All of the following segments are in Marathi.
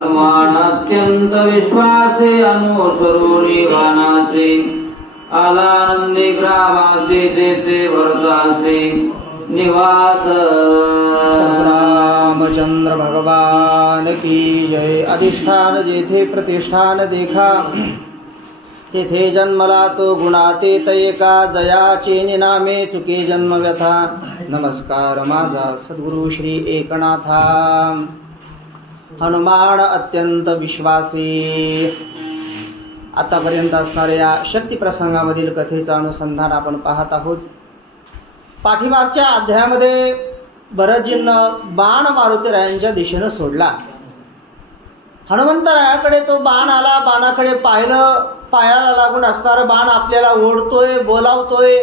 अत्यंत विश्वासे अनुसरोनी गानासे आलानंदी ग्रामासे तेथे भरतासे निवास। रामचंद्र भगवान की जय। अधिष्ठान जेथे प्रतिष्ठान देखा तेथे जन्मला तो गुणाते तयेका जयाचे निनामे चुके जन्म व्यथा। नमस्कार माझा सद्गुरु श्री एकनाथा। हनुमान अत्यंत विश्वासी। आतापर्यंत असणाऱ्या या शक्ती प्रसंगामधील कथेचं अनुसंधान आपण पाहत आहोत। पाठीमागच्या अध्यायामध्ये भरतजींनं बाण मारुतीरायांच्या दिशेनं सोडला। हनुमंतरायाकडे तो बाण आला, बाणाकडे पाहिलं, पायाला लागून असणारं बाण आपल्याला ओढतोय, बोलावतोय।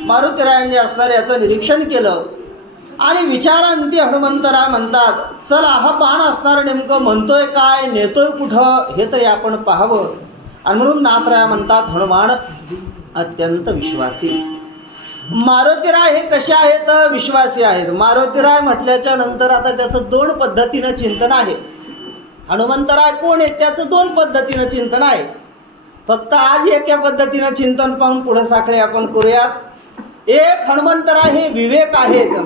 मारुतीरायांनी असणारं याचं निरीक्षण केलं आणि विचारांती हनुमंतराय म्हणतात, चला हा बाण असणारं नेमकं म्हणतोय काय, नेतोय कुठं हे तरी आपण पाहावं। आणि म्हणून नाथराय म्हणतात हनुमान अत्यंत विश्वासी। मारुतीराय हे कसे आहेत? विश्वासी आहेत। मारुतीराय म्हटल्याच्या नंतर आता त्याचं दोन पद्धतीनं चिंतन आहे। हनुमंतराय कोण आहे त्याचं दोन पद्धतीनं चिंतन आहे। फक्त आज एका पद्धतीनं चिंतन पाहून पुढे साखळे आपण करूयात। एक हनुमंतराय हे विवेक आहेत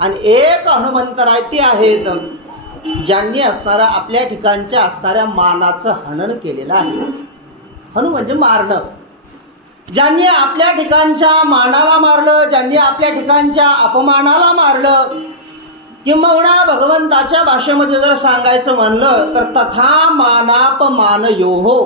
आणि एक हनुमंतराय ते आहेत ज्यांनी असणारा आपल्या ठिकाणच्या असणाऱ्या मानाचं हनन केलेलं आहे। हनु म्हणजे मारणं। ज्यांनी आपल्या ठिकाणच्या मानाला मारलं, ज्यांनी आपल्या ठिकाणच्या अपमानाला मारलं, किंबहुना भगवंताच्या भाषेमध्ये जर सांगायचं म्हणलं तर तथा मानापमान योहो।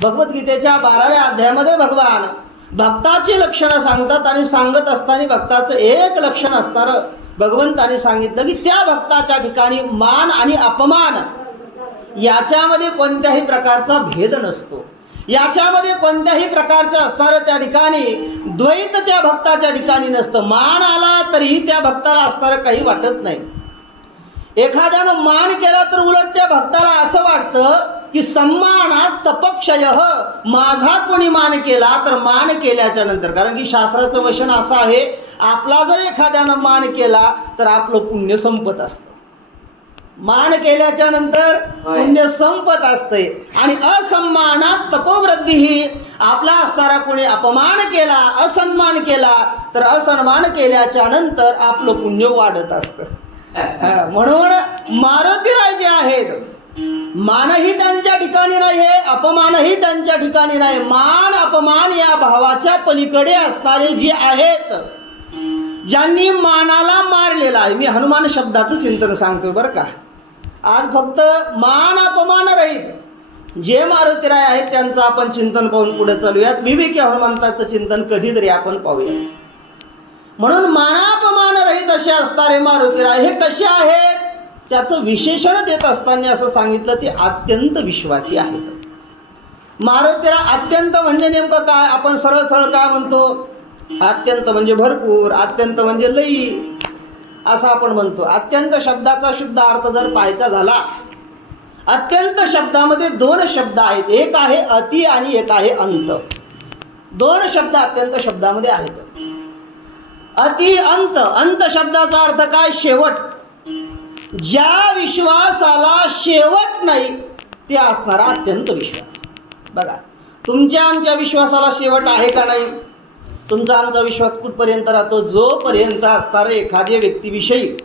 भगवद्गीतेच्या 12व्या अध्यायामध्ये भगवान भक्ताची लक्षणं सांगतात आणि सांगत असताना भक्ताचं एक लक्षण असणारं भगवंताने सांगितलं की त्या भक्ताच्या ठिकाणी मान आणि अपमान याच्यामध्ये कोणत्याही प्रकारचा भेद नसतो। याच्यामध्ये कोणत्याही प्रकारचं असणारं त्या ठिकाणी द्वैत त्या भक्ताच्या ठिकाणी नसतं। मान आला तरीही त्या भक्ताला असणारं काही वाटत नाही। एखाद्यानं मान केला तर उलट त्या भक्ताला असं वाटतं की सम्मानात तपक्षय, माझा कोणी मान केला तर मान केल्याच्या नंतर, कारण की शास्त्राचं वचन असं आहे, आपला जर एखाद्यानं मान केला तर आपलं पुण्य संपत असतं। मान केल्याच्या नंतर पुण्य संपत असते। आणि असम्मानात तपोवृद्धी ही, आपला असणारा कोणी अपमान केला, असन्मान केला तर असन्मान केल्याच्या नंतर आपलं पुण्य वाढत असतं। म्हणून मारुतीराय जे आहेत, मानही त्यांच्या ठिकाणी नाही आहे, अपमानही त्यांच्या ठिकाणी नाही। मान अपमान या भावाच्या पलीकडे असणारे जे आहेत, ज्यांनी मानाला मारलेला आहे। मी हनुमान शब्दाचं चिंतन सांगतोय बरं का। आज फक्त मान अपमान रहित जे मारुतीराय आहेत त्यांचं आपण चिंतन पाहून पुढे चालूयात। विवेकी हनुमंताचं चिंतन कधीतरी आपण पाहूया। म्हणून मानापमान रहित असे असणारे मारुतीराय हे कसे आहेत त्याचं विशेषण देत असताना असं सांगितलं ते अत्यंत विश्वासी आहेत। मारुतीराय अत्यंत म्हणजे नेमकं काय? आपण सरळ सरळ काय म्हणतो? अत्यंत म्हणजे भरपूर, अत्यंत म्हणजे लई असं आपण म्हणतो। अत्यंत शब्दाचा शुद्ध अर्थ जर पाहायचा झाला, अत्यंत शब्दामध्ये दोन शब्द आहेत, एक आहे अति आणि एक आहे अंत। दोन शब्द अत्यंत शब्दामध्ये आहेत, अति अंत। अंत शब्दाचा अर्थ काय? शेवट। ज्या विश्वासाला शेवट नाही ते असणारा अत्यंत विश्वास। बघा, तुमच्या आमच्या विश्वासाला शेवट आहे का नाही? तुमचा आमचा विश्वास कुठपर्यंत राहतो? जोपर्यंत असणारे एखाद्या व्यक्तीविषयी,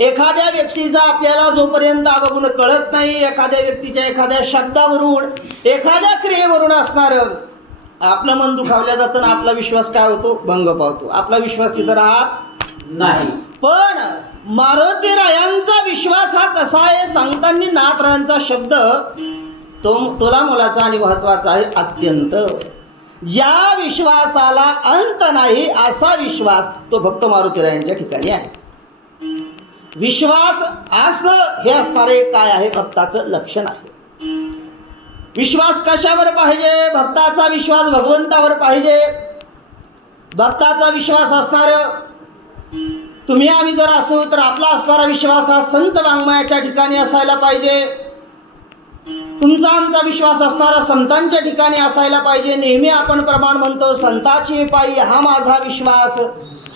एखाद्या व्यक्तीचा आपल्याला जोपर्यंत अवगुण कळत नाही, एखाद्या व्यक्तीच्या एखाद्या शब्दावरून, एखाद्या क्रियेवरून असणारं आपलं मन दुखावल्या जातं आणि आपला विश्वास काय होतो? भंग पावतो। आपला विश्वास तिथं राहत नाही। पण मारुतीरायांचा विश्वास हा कसा आहे सांगताना नाथरायांचा शब्द तोला मोलाचा आणि महत्वाचा आहे, अत्यंत। ज्या विश्वासाला अंत नाही असा विश्वास तो भक्त मारुतीरायांच्या ठिकाणी आहे। विश्वास असं हे असणारे काय आहे? भक्ताचं लक्षण आहे। विश्वास कशावर पाहिजे? भक्ताचा विश्वास भगवंतावर पाहिजे। भक्ताचा विश्वास असणार, तुम्ही आम्ही जर असू तर आपला असणारा विश्वास हा संत वाङ्मयाच्या ठिकाणी असायला पाहिजे। तुमचा आमचा विश्वास असणारा संतांच्या ठिकाणी असायला पाहिजे। नेहमी आपण प्रमाण म्हणतो, संताची पायी हा माझा विश्वास,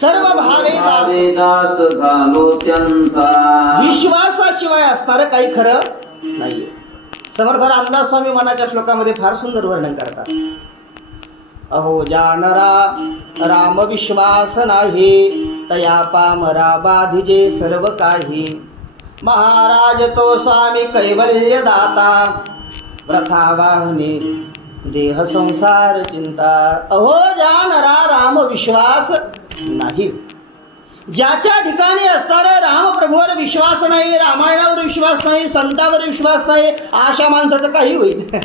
सर्व भावे दास झालो त्यांचा। विश्वासाशिवाय असणारं काही खरं नाहीये. समर्थ रामदास स्वामी मनाच्या श्लोकामध्ये फार सुंदर वर्णन करतात. अहो जानरा राम विश्वास नाही, तया पामरा बाधिजे सर्व काही. महाराज तो स्वामी कैवल्य दाता, प्रथा वाहने देह संसार चिंता. अहो जानरा राम विश्वास नाही, ज्याच्या ठिकाणी असणारा रामप्रभूवर विश्वास नाही, रामायणावर विश्वास नाही, संतावर विश्वास नाही, अशा माणसाचं काही होईल.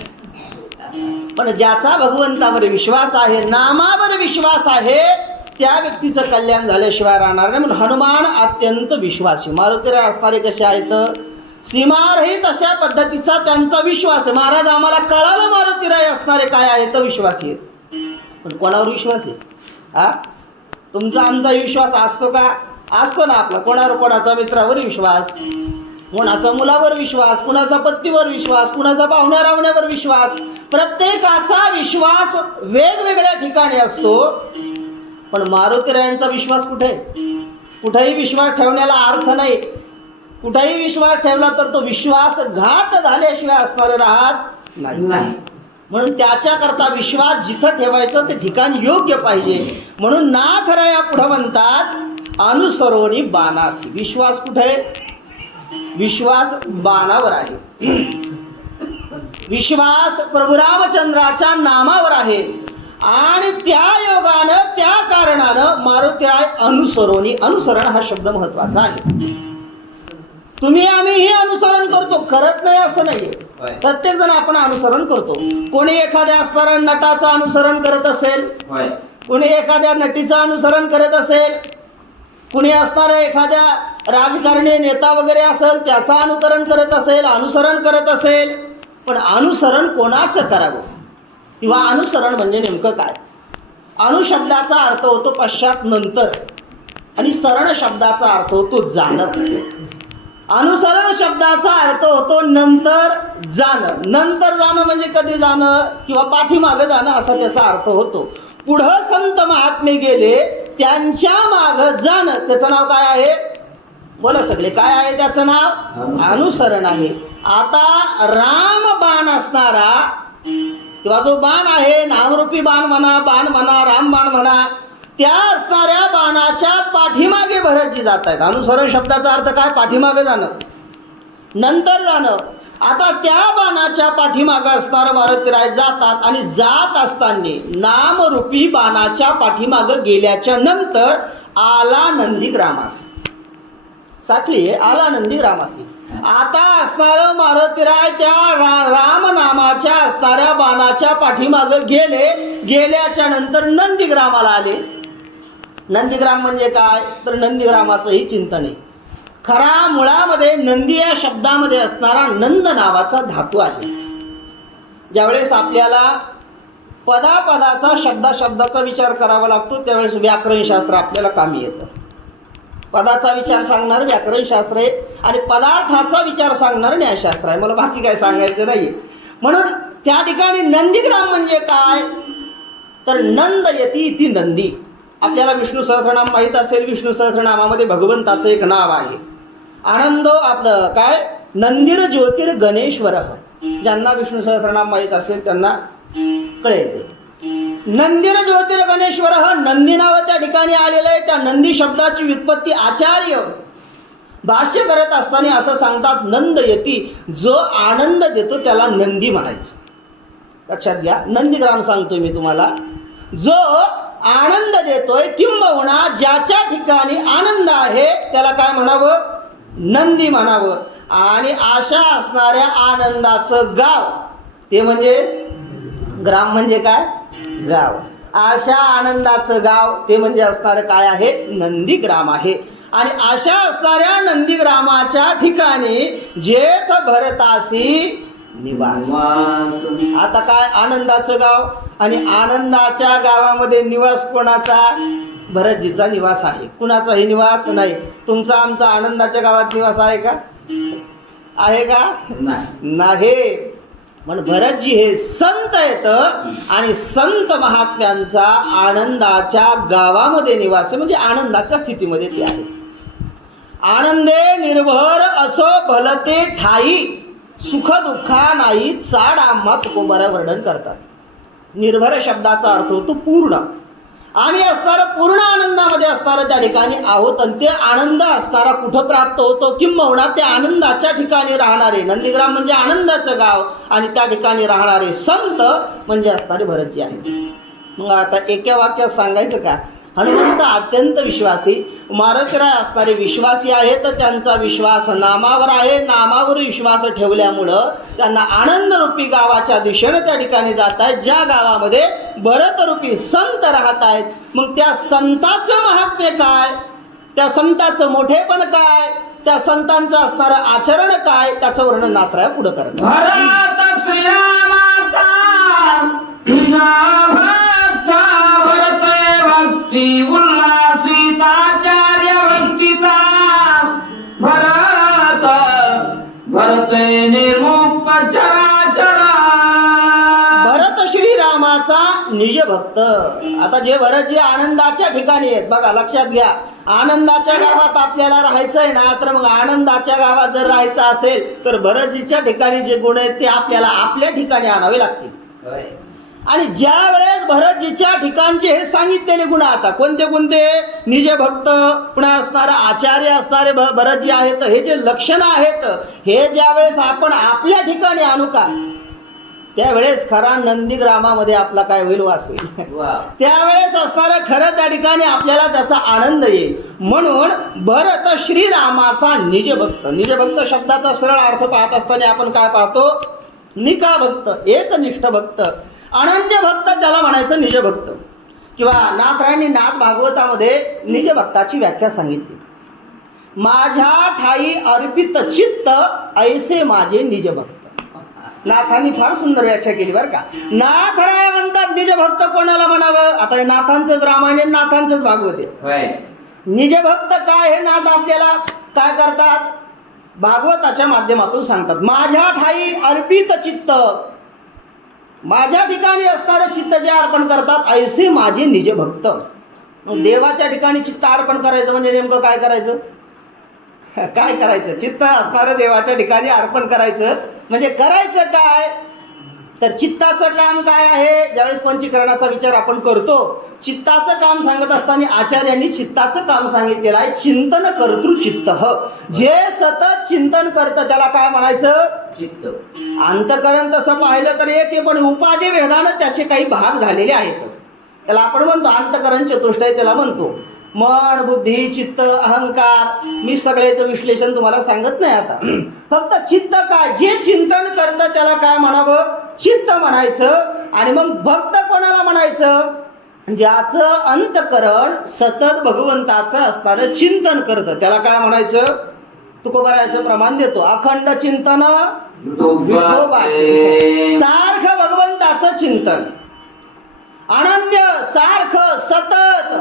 पण ज्याचा भगवंतावर विश्वास आहे, नामावर विश्वास आहे, त्या व्यक्तीचं कल्याण झाल्याशिवाय राहणार नाही. म्हणून हनुमान अत्यंत विश्वासी. मारुतीराय असणारे कसे आहेत, सीमारही तशा पद्धतीचा त्यांचा विश्वास आहे. महाराज आम्हाला कळालं मारुतीराय असणारे काय आहेत, विश्वासी आहेत. पण कोणावर विश्वास आहे? हा, तुमचा आमचा विश्वास असतो का? असतो ना आपला. कोणावर? कोणाचा मित्रावर विश्वास, कोणाचा मुलावर विश्वास, कुणाचा पत्नीवर विश्वास, कुणाचा पाहुण्या रावण्यावर विश्वास. प्रत्येकाचा विश्वास वेगवेगळ्या ठिकाणी असतो. पण मारुतीरायांचा विश्वास कुठे? कुठेही विश्वास ठेवण्याला अर्थ नाही. कुठेही विश्वास ठेवला तर तो विश्वासघात झाल्याशिवाय असणारे राहत नाही. म्हणून त्याच्याकरता विश्वास जिथं ठेवायचं ते ठिकाण योग्य पाहिजे. म्हणून ना खरा या पुढं म्हणतात, अनुसरोनी बाणासी. विश्वास कुठे आहे? विश्वास बाणावर आहे. विश्वास प्रभू रामचंद्राच्या नामावर आहे. आणि त्या योगानं, त्या कारणानं मारुतीराय अनुसरोनी. अनुसरण हा शब्द महत्वाचा आहे. तुम्ही आम्ही हे अनुसरण करतो, करत नाही असं नाहीये. प्रत्येक जण आपण अनुसरण करतो. कोणी एखाद्या असणाऱ्या नटाचं अनुसरण करत असेल, कोणी एखाद्या नटीचं अनुसरण करत असेल, कुणी असणाऱ्या एखाद्या राजकारणी नेता वगैरे असेल त्याचं अनुसरण करत असेल. पण अनुसरण कोणाचं करावं किंवा अनुसरण म्हणजे नेमकं काय? अनुशब्दाचा अर्थ होतो पश्चात, नंतर. आणि सरण शब्दाचा अर्थ होतो जाणं. अनुसरण शब्दाचा अर्थ होतो नंतर जाणं. नंतर जाणं म्हणजे कधी जाणं किंवा पाठीमागं जाणं असा त्याचा अर्थ होतो. पुढं संत महात्मे गेले, त्यांच्या मागं जाणं. त्याचं नाव काय आहे? बोला सगळे, काय आहे त्याचं नाव? अनुसरण आहे. आता राम बाण असणारा किंवा जो बाण आहे, नामरूपी बाण म्हणा, राम बाण म्हणा, त्या असणाऱ्या बाणाच्या पाठीमागे भरतजी जात आहेत. अनुसरण शब्दाचा अर्थ काय? पाठीमागे जाणं, नंतर जाणं. आता त्या बाणाच्या पाठीमागे असणारं मारुतीराय जातात. आणि जात असताना नामरूपी बाणाच्या पाठीमागे गेल्याच्या नंतर आला नंदीग्रामासी. साखळी आहे, आला नंदीग्रामासी. आता असणारं मारुतीराय त्या राम नामाच्या असणाऱ्या बाणाच्या पाठीमागे गेले. गेल्याच्या नंतर नंदीग्रामाला आले. नंदीग्राम म्हणजे काय? तर नंदीग्रामाचंही चिंतन आहे. खरा मुळामध्ये नंदी या शब्दामध्ये असणारा नंद नावाचा धातू आहे. ज्यावेळेस आपल्याला पदापदाचा शब्दाचा विचार करावा लागतो त्यावेळेस व्याकरणशास्त्र आपल्याला कामी येतं. पदाचा विचार सांगणार व्याकरणशास्त्र आहे आणि पदार्थाचा विचार सांगणार न्यायशास्त्र आहे. मला बाकी काय सांगायचं नाही. म्हणून त्या ठिकाणी नंदीग्राम म्हणजे काय? तर नंद यती इति नंदी. आपल्याला विष्णू सहस्रनाम माहीत असेल. विष्णू सहस्रनामामध्ये भगवंताचं एक नाव आहे आनंदो. आपलं काय? नंदीर ज्योतिर गणेश्वर. ज्यांना विष्णू सहस्रनाम माहीत असेल त्यांना कळेल. नंदीर ज्योतिर गणेश्वर नंदी नाव त्या ठिकाणी आलेलं आहे. त्या नंदी शब्दाची व्युत्पत्ती आचार्य भाष्य करत असताना असं सांगतात, नंद यती, जो आनंद देतो त्याला नंदी म्हणायचं. लक्षात घ्या. नंदीग्राम सांगतोय मी तुम्हाला. जो आनंद देतोय किंबहुना ज्याच्या ठिकाणी आनंद आहे त्याला काय म्हणावं? नंदी म्हणावं. आणि अशा असणाऱ्या आनंदाचं गाव ते म्हणजे ग्राम. म्हणजे काय? गाव. अशा आनंदाचं गाव ते म्हणजे असणारं काय आहे? नंदीग्राम आहे. आणि अशा असणाऱ्या नंदीग्रामाच्या ठिकाणी जेथ भरतासी निवास. आता काय? आनंदाचं गाव. आणि आनंदाच्या गावामध्ये निवास कोणाचा? भरतजीचा निवास आहे. कुणाचाही निवास नाही. तुमचा आमचा आनंदाच्या गावात निवास आहे का? आहे का? नाही. म्हणून भरतजी हे संत आहेत आणि संत महात्म्यांचा आनंदाच्या गावामध्ये निवास आहे. म्हणजे आनंदाच्या स्थितीमध्ये ते आहे. आनंदे निर्भर असो भलते ठाई सुख दुःखा नाही चाड आम्हा तुकोबारा वर्णन करतात. निर्भर शब्दाचा अर्थ होतो पूर्ण. आम्ही असणारं पूर्ण आनंदामध्ये असणारं त्या ठिकाणी आहोत आणि ते आनंद असणारा कुठं प्राप्त होतो, किंबहुना त्या आनंदाच्या ठिकाणी राहणारे नंदीग्राम म्हणजे आनंदाचं गाव आणि त्या ठिकाणी राहणारे संत म्हणजे असणारे भरतजी आहेत. मग आता एका वाक्यात सांगायचं का, हनुमंत अत्यंत विश्वासी, मारुतीराय असणारे विश्वासी आहेत. त्यांचा विश्वास नामावर आहे. नामावर विश्वास ठेवल्यामुळं त्यांना आनंदरूपी गावाच्या दिशेनं त्या ठिकाणी जात आहेत, ज्या गावामध्ये भरतरूपी संत राहत आहेत. मग त्या संताचं महात्म्य काय, त्या संताचं मोठेपण काय, त्या संतांचं असणारं आचरण काय, त्याचं वर्णन नाथराय पुढं करतात. भरत श्रीरामाचा भक्ती उल्हासिताचार्य भक्तीचा भरत भरत निर्मुक्त चराचर. भरत श्रीरामाचा निज भक्त. आता जे भरतजी आनंदाच्या ठिकाणी आहेत बघा, लक्षात घ्या, आनंदाच्या गावात आपल्याला राहायचंय ना, तर मग आनंदाच्या गावात जर राहायचं असेल तर भरतजीच्या ठिकाणी जे गुण आहेत ते आपल्याला आपल्या ठिकाणी आणावे लागतील. आणि ज्या वेळेस भरतजीच्या ठिकाणचे हे सांगितलेले गुण, आता कोणते कोणते, निज भक्त, पुन्हा असणारा आचार्य असणारे भरतजी आहेत, हे जे लक्षणं आहेत हे ज्या वेळेस आपण आपल्या ठिकाणी आणू का, त्यावेळेस खरा नंदीग्रामामध्ये आपला काय होईल, वास होईल. त्यावेळेस असणारं खरं त्या ठिकाणी आपल्याला त्याचा आनंद येईल. म्हणून भरत श्रीरामाचा निज भक्त. निज भक्त शब्दाचा सरळ अर्थ पाहत असताना आपण काय पाहतो, निका भक्त, एकनिष्ठ भक्त, अनन्य भक्त त्याला म्हणायचं निज भक्त. किंवा नाथरायांनी नाथ भागवतामध्ये निज भक्ताची व्याख्या सांगितली. माझ्या ठाई अर्पित चित्त ऐसे माझे निज भक्त. नाथांनी फार सुंदर व्याख्या केली बरं का. नाथराय म्हणतात निज भक्त कोणाला म्हणावं. आता हे नाथांचंच रामायण, नाथांचंच भागवत आहे. निज भक्त काय, हे नाथ आपल्याला काय करतात, भागवताच्या माध्यमातून सांगतात. माझ्या ठाई अर्पित चित्त, माझ्या ठिकाणी असणारं चित्त जे अर्पण करतात, ऐसे माझे निज भक्त. देवाच्या ठिकाणी चित्त अर्पण करायचं म्हणजे नेमकं काय करायचं, काय करायचं, चित्त असणारं देवाच्या ठिकाणी अर्पण करायचं म्हणजे करायचं काय, तर चित्ताचं काम काय आहे. ज्यावेळेस पंचीकरणाचा विचार आपण करतो, चित्ताचं काम सांगत असताना आचार्यांनी चित्ताचं काम सांगितलेलं आहे, चिंतन कर्तृ चित्त. जे सतत चिंतन करतं त्याला काय म्हणायचं, चित्त. अंतकरण तसं पाहिलं तर एक आहे, पण उपाधी भेदानं त्याचे काही भाग झालेले आहेत. त्याला आपण म्हणतो अंतकरण चतुष्टय, त्याला म्हणतो मन, बुद्धी, चित्त, अहंकार. मी सगळ्याचं विश्लेषण तुम्हाला सांगत नाही आता. फक्त चित्त काय, जे चिंतन करतं त्याला काय म्हणावं, चित्त म्हणायचं. आणि मग भक्त कोणाला म्हणायचं, ज्याचं अंतकरण सतत भगवंताचं असणारं चिंतन करतं त्याला काय म्हणायचं. तुकोबाराचं प्रमाण देतो, अखंड चिंतन विठोबाचे. सारखं भगवंताचं चिंतन, अनन्य, सारखं, सतत.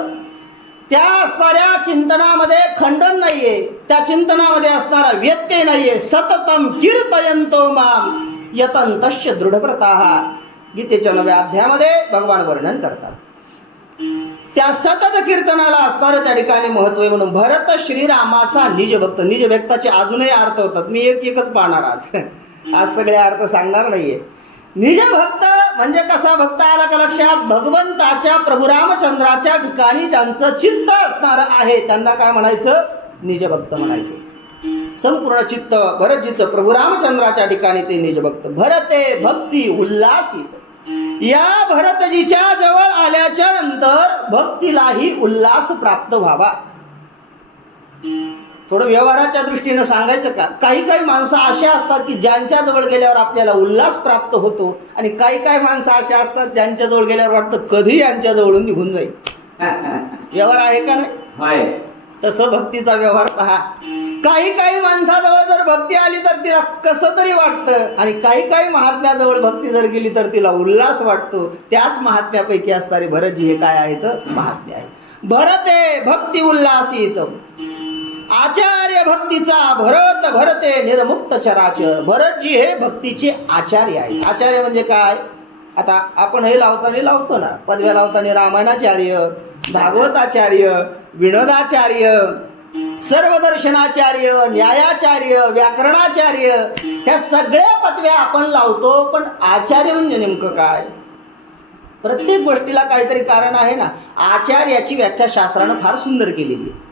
त्या असणाऱ्या चिंतनामध्ये खंडन नाहीये, त्या चिंतनामध्ये असणारा व्यत्यय नाहीये. सततम कीर्तयंतो माम यतंतश्च दृढव्रताः. गीतेच्या 9व्या अध्यायामध्ये भगवान वर्णन करतात. त्या सतत कीर्तनाला असणारं त्या ठिकाणी महत्व आहे. म्हणून भरत श्रीरामाचा निज भक्त. निज भक्ताचे अजूनही अर्थ होतात, मी एकच पाहणार आज सगळे अर्थ सांगणार नाहीये. निज भक्त म्हणजे कसा भक्त आला का लक्षात, भगवंताच्या प्रभू रामचंद्राच्या ठिकाणी ज्यांचं चित्त असणारं आहे त्यांना काय म्हणायचं, निज भक्त म्हणायचं. संपूर्ण चित्त भरतजीचं प्रभू रामचंद्राच्या ठिकाणी ते निज भक्त. भरते भक्ती उल्हासित. या भरतजीच्या जवळ आल्याच्या नंतर भक्तीलाही उल्हास प्राप्त व्हावा. थोडं व्यवहाराच्या दृष्टीनं सांगायचं का, काही काही माणसं अशा असतात की ज्यांच्या जवळ गेल्यावर आपल्याला उल्हास प्राप्त होतो, आणि काही काही माणसं अशा असतात ज्यांच्या जवळ गेल्यावर वाटतं कधी यांच्या जवळून निघून जाईल. व्यवहार आहे का नाही, तसं भक्तीचा व्यवहार पहा. काही काही माणसाजवळ जर भक्ती आली तर तिला कसं तरी वाटतं, आणि काही काही महात्म्याजवळ भक्ती जर गेली तर तिला उल्हास वाटतो. त्याच महात्म्यापैकी असणारे भरतजी हे काय आहेत, महात्म्य आहे. भरते भक्ती उल्हासित. आचार्य भक्तीचा भरत भरते निर्मुक्त चराचर. भरतजी हे भक्तीचे आचार्य आहेत. आचार्य म्हणजे काय, आता आपण हे लावतो ना, पदव्या लावताना रामायणाचार्य, भागवताचार्य, विनोदाचार्य, सर्वदर्शनाचार्य, न्यायाचार्य, व्याकरणाचार्य ह्या सगळ्या पदव्या आपण लावतो, पण आचार्य म्हणजे नेमकं काय? प्रत्येक गोष्टीला काहीतरी कारण आहे ना. आचार्याची व्याख्या शास्त्रानं फार सुंदर केलेली आहे.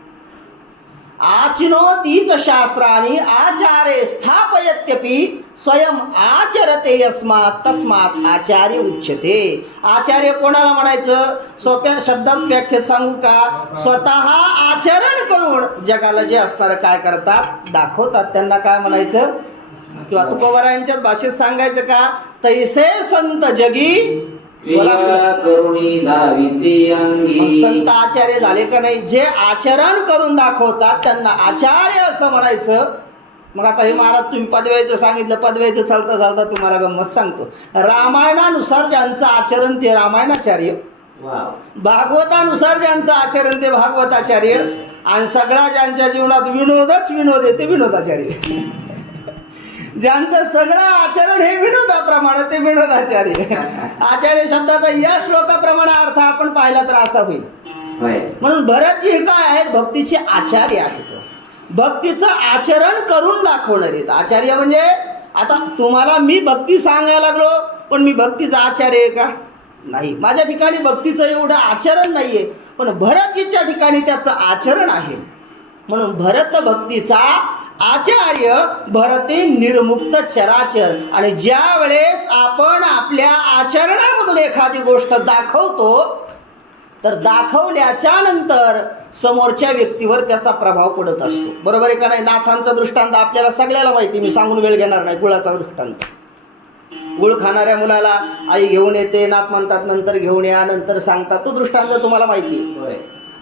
आचिनोतीच शास्त्राणी आचार्य स्थापयत्यपि स्वयं आचरते यस्मात् तस्मात् आचार्य उच्यते. आचार्य कोणाला म्हणायचं? सोप्या शब्दात व्याख्या सांगू का? स्वतः आचरण करून जगाला जे असणारं काय करतात दाखवतात त्यांना काय म्हणायचं? किंवा तुकोबारायांच्याच भाषेत सांगायचं का? तैसे संत जगी करुणी धाविती अंगी. मग संत आचार्य झाले का नाही? जे आचरण करून दाखवतात त्यांना आचार्य असं म्हणायचं. मग आता हे महाराज तुम्ही पदव्याचं सांगितलं, पदव्याचं चालता चालता तुम्हाला गंमत सांगतो. रामायणानुसार ज्यांचं आचरण ते रामायणाचार्य, भागवतानुसार ज्यांचं आचरण ते भागवताचार्य, आणि सगळा ज्यांच्या जीवनात विनोदच विनोद आहे ते विनोदाचार्य. ज्यांचं सगळं आचरण हे विनोदाप्रमाणे ते विनोदाचार्य. आचार्य शब्दाचा या श्लोकाप्रमाणे अर्थ आपण पाहिला तर असा होईल. म्हणून भरतजी हे काय आहेत? भक्तीचे आचार्य आहेत. भक्तीचं आचरण करून दाखवणारे आहेत आचार्य. म्हणजे आता तुम्हाला मी भक्ती सांगायला लागलो, पण मी भक्तीचा आचार्य आहे का? नाही. माझ्या ठिकाणी भक्तीचं एवढं आचरण नाहीये, पण भरतजीच्या ठिकाणी त्याचं आचरण आहे. म्हणून भरत भक्तीचा आचार्य, भरते निर्मुक्त चराचर. आणि ज्या वेळेस आपण आपल्या आचरणामधून एखादी गोष्ट दाखवतो, तर दाखवल्याच्या नंतर समोरच्या व्यक्तीवर त्याचा प्रभाव पडत असतो. बरोबर आहे का नाही? नाथांचा दृष्टांत आपल्याला सगळ्याला माहिती, मी सांगून वेळ घेणार नाही. गुळाचा दृष्टांत. गुळ खाणाऱ्या मुलाला आई घेऊन येते, नाथ म्हणतात नंतर घेऊन या, नंतर सांगतात. तो दृष्टांत तुम्हाला माहिती.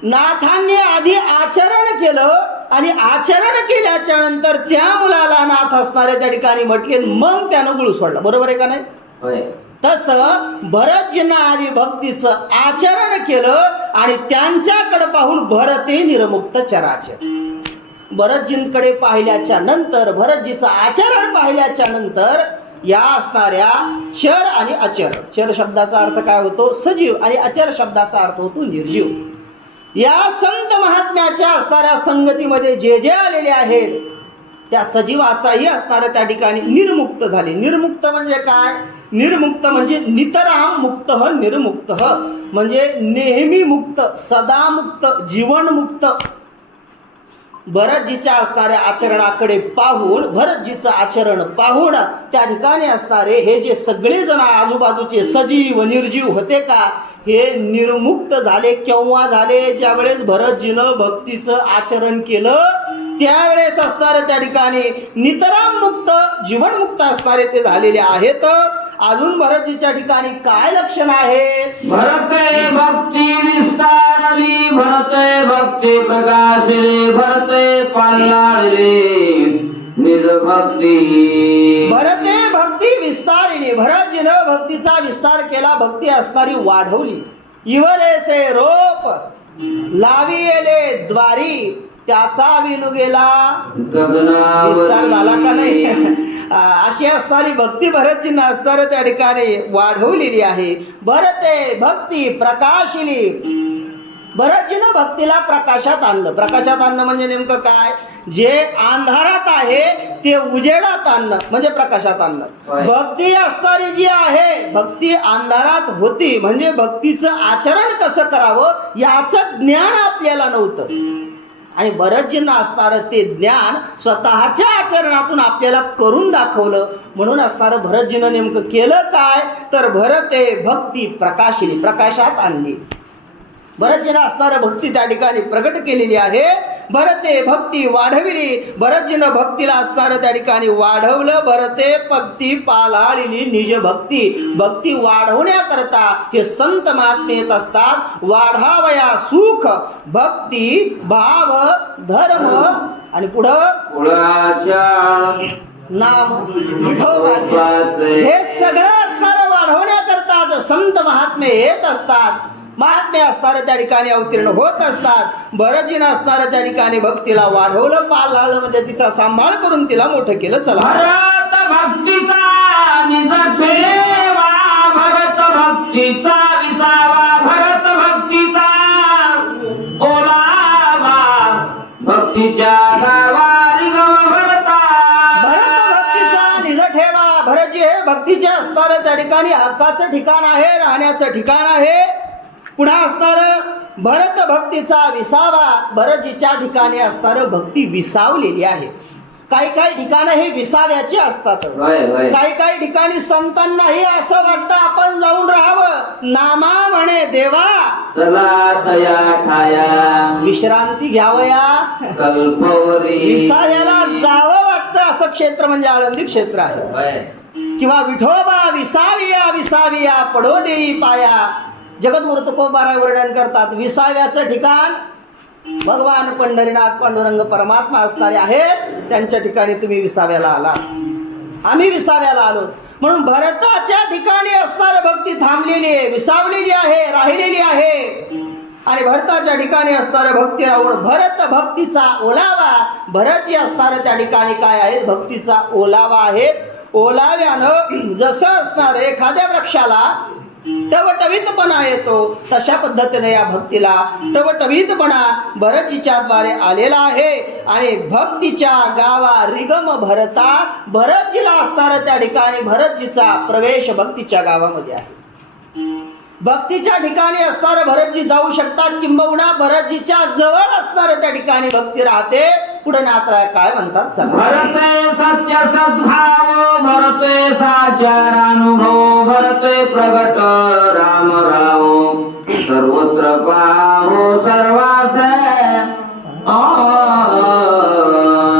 नाथांनी आधी आचरण केलं आणि आचरण केल्याच्या नंतर त्या मुलाला नाथ असणारे त्या ठिकाणी म्हटले, मग त्यानं गुळ सोडला. बरोबर आहे का नाही? तसं भरतजींना आधी भक्तीचं आचरण केलं आणि त्यांच्याकडे पाहून भरते निर्मुक्त चराचर. भरतजींकडे पाहिल्याच्या नंतर, भरतजीचं आचरण पाहिल्याच्या नंतर या असणाऱ्या चर आणि अचर. चर शब्दाचा अर्थ काय होतो? सजीव. आणि अचर शब्दाचा अर्थ होतो निर्जीव. या संत महात्म्याच्या असणाऱ्या संगतीमध्ये जे जे आलेले आहेत त्या सजीवाचाही असणारं त्या ठिकाणी निर्मुक्त झाले. निर्मुक्त म्हणजे काय? निर्मुक्त म्हणजे नितराम मुक्त, निर्मुक्त म्हणजे नेहमी मुक्त, सदा मुक्त, जीवनमुक्त. भरतजीच्या असणाऱ्या आचरणाकडे पाहून, भरतजीचं आचरण पाहून त्या ठिकाणी असणारे हे जे सगळे जण आजूबाजूचे सजीव निर्जीव होते का, हे निर्मुक्त झाले. केव्हा झाले? ज्यावेळेस भरतजीनं भक्तीचं आचरण केलं त्यावेळेस असणारे त्या ठिकाणी नितराम मुक्त, जीवनमुक्त असणारे ते झालेले आहेत. अजून भरतजीच्या ठिकाणी काय लक्षण आहेत? भरते भक्ती विस्तारली, भरते भक्ती प्रकाशले, भरते पाल्लाळले निज भक्ती. भरते भक्ती विस्तारिली. भरतजीनं भक्तीचा विस्तार केला, भक्ती असणारी वाढवली. इवलेसे रोप लाविले द्वारी, त्याचा विणू गेला विस्तार झाला का नाही? अशी असणारी भक्ती भरतजींना असणारं त्या ठिकाणी वाढवलेली आहे. भरते भक्ती प्रकाशिली. भरतजीनं भक्तीला प्रकाशात आणलं. प्रकाशात आणणं म्हणजे नेमकं काय? जे अंधारात आहे ते उजेडात आणणं म्हणजे प्रकाशात आणणं. भक्ती असणारी जी आहे, भक्ती अंधारात होती म्हणजे भक्तीचं आचरण कसं करावं याचं ज्ञान आपल्याला नव्हतं. आणि भरतजींना असणारं ते ज्ञान स्वतःच्या आचरणातून आपल्याला करून दाखवलं. म्हणून असणारं भरतजीनं नेमकं केलं काय? तर भरते भक्ती प्रकाशिली, प्रकाशात आणली. भरतजीनं असणारं भक्ती त्या ठिकाणी प्रकट केलेली आहे. भरते भक्ती वाढविली. भरतजीनं भक्तीला असणारं त्या ठिकाणी वाढवलं. भरते भक्ती पालाळिली निज भक्ती. भक्ती वाढवण्याकरता हे संत महात्मे येत असतात. वाढावया सुख भक्ती भाव धर्म आणि पुढं नाम विठोबाचे. हे सगळं असणारं वाढवण्याकरता संत महात्मे येत असतात. महात्मे असणारं त्या ठिकाणी अवतीर्ण होत असतात. भरतजीनं असणारं त्या ठिकाणी भक्तीला वाढवलं, पाळलं म्हणजे तिचा सांभाळ करून तिला मोठं केलं. चला, भरत भक्तीचा निज ठेवा, भरत भक्तीचा विसावा, भरत भक्तीचा ओलावा, भक्तीच्या भरतजी हे भक्तीचे असणारं त्या ठिकाणी हक्काचं ठिकाण आहे, राहण्याचं ठिकाण आहे. पुन्हा असणारं भरत भक्तीचा विसावा, भरतजीच्या ठिकाणी असणारं भक्ती विसावलेली आहे. काही काही ठिकाणं हे विसाव्याची असतात. काही काही ठिकाणी संतांनाही असं वाटतं आपण जाऊन राहावं, नामा म्हणे देवा चला तया ठाया विश्रांती घ्यावया, कल्पवरी विसाव्याला जावं वाटतं. असं क्षेत्र म्हणजे आळंदी क्षेत्र आहे. किंवा विठोबा विसाविया विसाविया पडो देई पाया. जगद्गुरु तुकोबाराय वर्णन करतात विसाव्याचं ठिकाण भगवान पंढरीनाथ पांडुरंग परमात्मा असणारे आहेत, त्यांच्या ठिकाणी तुम्ही विसाव्याला आला, आम्ही विसाव्याला आलो. म्हणून भरताच्या ठिकाणी असणारी भक्ती थांबलेली आहे, विसावलेली आहे, राहिलेली आहे. आणि भरताच्या ठिकाणी असणारं भक्ती राहून भरत भक्तीचा ओलावा, भरतजी असणारं त्या ठिकाणी काय आहे, भक्तीचा ओलावा आहे. ओलाव्यानं जसं असणार एखाद्या वृक्षाला टवटवीतपणा येतो, तशा पद्धतीने या भक्तीला टवटवीतपणा भरतजीच्या द्वारे आलेला आहे. आणि भक्तीच्या गावा रिगम भरता, भरतजीला असणारं त्या ठिकाणी भरतजीचा प्रवेश भक्तीच्या गावामध्ये आहे. भक्तीच्या ठिकाणी असणारं भरतजी जाऊ शकतात, किंबहुना भरतजीच्या जवळ असणारं त्या ठिकाणी भक्ती राहते. पुढे नाथराय काय म्हणतात, भरते सत्य सद्भाव, भरते साचारानुभव, भरते प्रगट राम राव, सर्वत्र पाहो सर्वासे.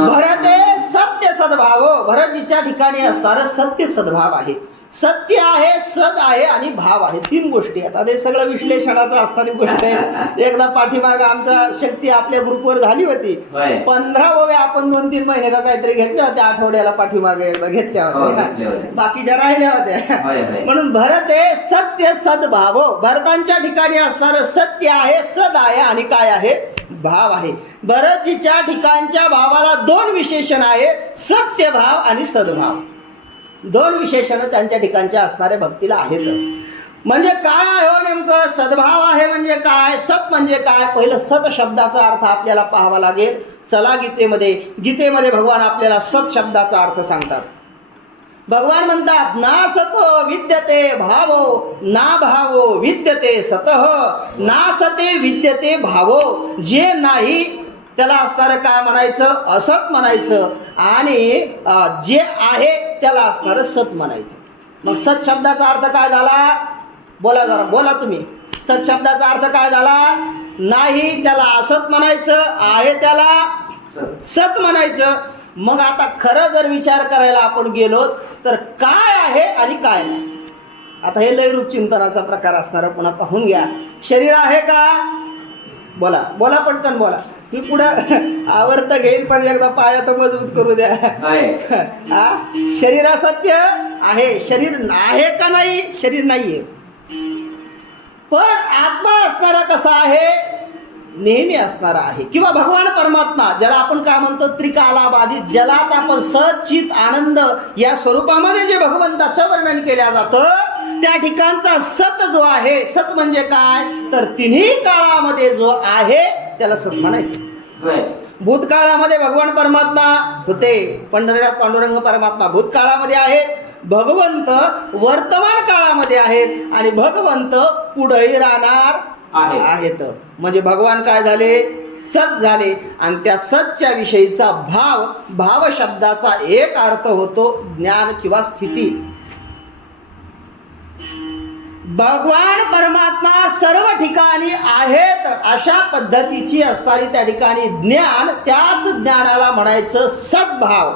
भरते सत्य सद्भाव, भरतजीच्या ठिकाणी असणारं सत्य सद्भाव आहे. सत्य आहे, सद आहे आणि भाव आहे, तीन गोष्टी आहेत. आता हे सगळं विश्लेषणाचं असणारी गोष्ट आहे. एकदा पाठीमागे आमचा शक्ती आपल्या ग्रुपवर झाली होती. 15 ओव्या आपण 2-3 महिने का काहीतरी घेतल्या होत्या, आठवड्याला पाठीमागे एकदा घेतल्या होत्या, बाकीच्या राहिल्या होत्या. म्हणून भरत आहे सत्य सद्भाव, भरतांच्या ठिकाणी असणारं सत्य आहे, सद आहे आणि काय आहे, भाव आहे. भरतजीच्या ठिकाणच्या भावाला 2 विशेषण आहे, सत्य भाव आणि सद्भाव. 2 विशेषण त्यांच्या ठिकाणच्या असणाऱ्या भक्तीला आहेत. म्हणजे काय आहे हो नेमकं, सद्भाव आहे म्हणजे काय, सत म्हणजे काय. पहिलं सत शब्दाचा अर्थ आपल्याला पाहावा लागेल. चला गीतेमध्ये भगवान आपल्याला सत शब्दाचा अर्थ सांगतात. भगवान म्हणतात ना सतो विद्यते भावो, ना भावो विद्यते सतः, ना सते विद्यते भावो. जे नाही त्याला असणारं काय म्हणायचं, असत म्हणायचं. आणि जे आहे त्याला असणारं सत म्हणायचं. मग सत शब्दाचा अर्थ काय झाला, बोला जरा, बोला तुम्ही. सत शब्दाचा अर्थ काय झाला, नाही त्याला असत म्हणायचं, आहे त्याला सत म्हणायचं. मग आता खरं जर विचार करायला आपण गेलो तर काय आहे आणि काय नाही. आता हे लयरूप चिंतनाचा प्रकार असणारा पुन्हा पाहून घ्या. शरीर आहे का, बोला बोला पटकन बोला. मी पुढं आवर्त घेईल पण एकदा पाया तर मजबूत करू द्या. हा, शरीर सत्य आहे, शरीर आहे का नाही, शरीर नाहीये. पण आत्मा असणारा कसा आहे, नेहमी असणारा आहे. किंवा भगवान परमात्मा ज्याला आपण काय म्हणतो, त्रिकालाबाधित, ज्यालाच आपण सच्चित आनंद या स्वरूपामध्ये जे भगवंताचं वर्णन केलं जातं, त्या ठिकाणचा सत जो आहे, सत म्हणजे काय तर तिन्ही काळामध्ये जो आहे त्याला सत म्हणायचं. भूतकाळामध्ये भगवान परमात्मा होते, पंढरीनाथ पांडुरंग परमात्मा भूतकाळामध्ये आहेत, भगवंत वर्तमान काळामध्ये आहेत आणि भगवंत पुढेही राहणार आहेत. म्हणजे भगवान काय झाले, सत झाले. आणि त्या सतच्या विषयीचा भाव, भाव शब्दाचा एक अर्थ होतो ज्ञान किंवा स्थिती. भगवान परमात्मा सर्व ठिकाणी आहेत अशा पद्धतीची असणारी त्या ठिकाणी ज्ञान, त्याच ज्ञानाला म्हणायचं सद्भाव.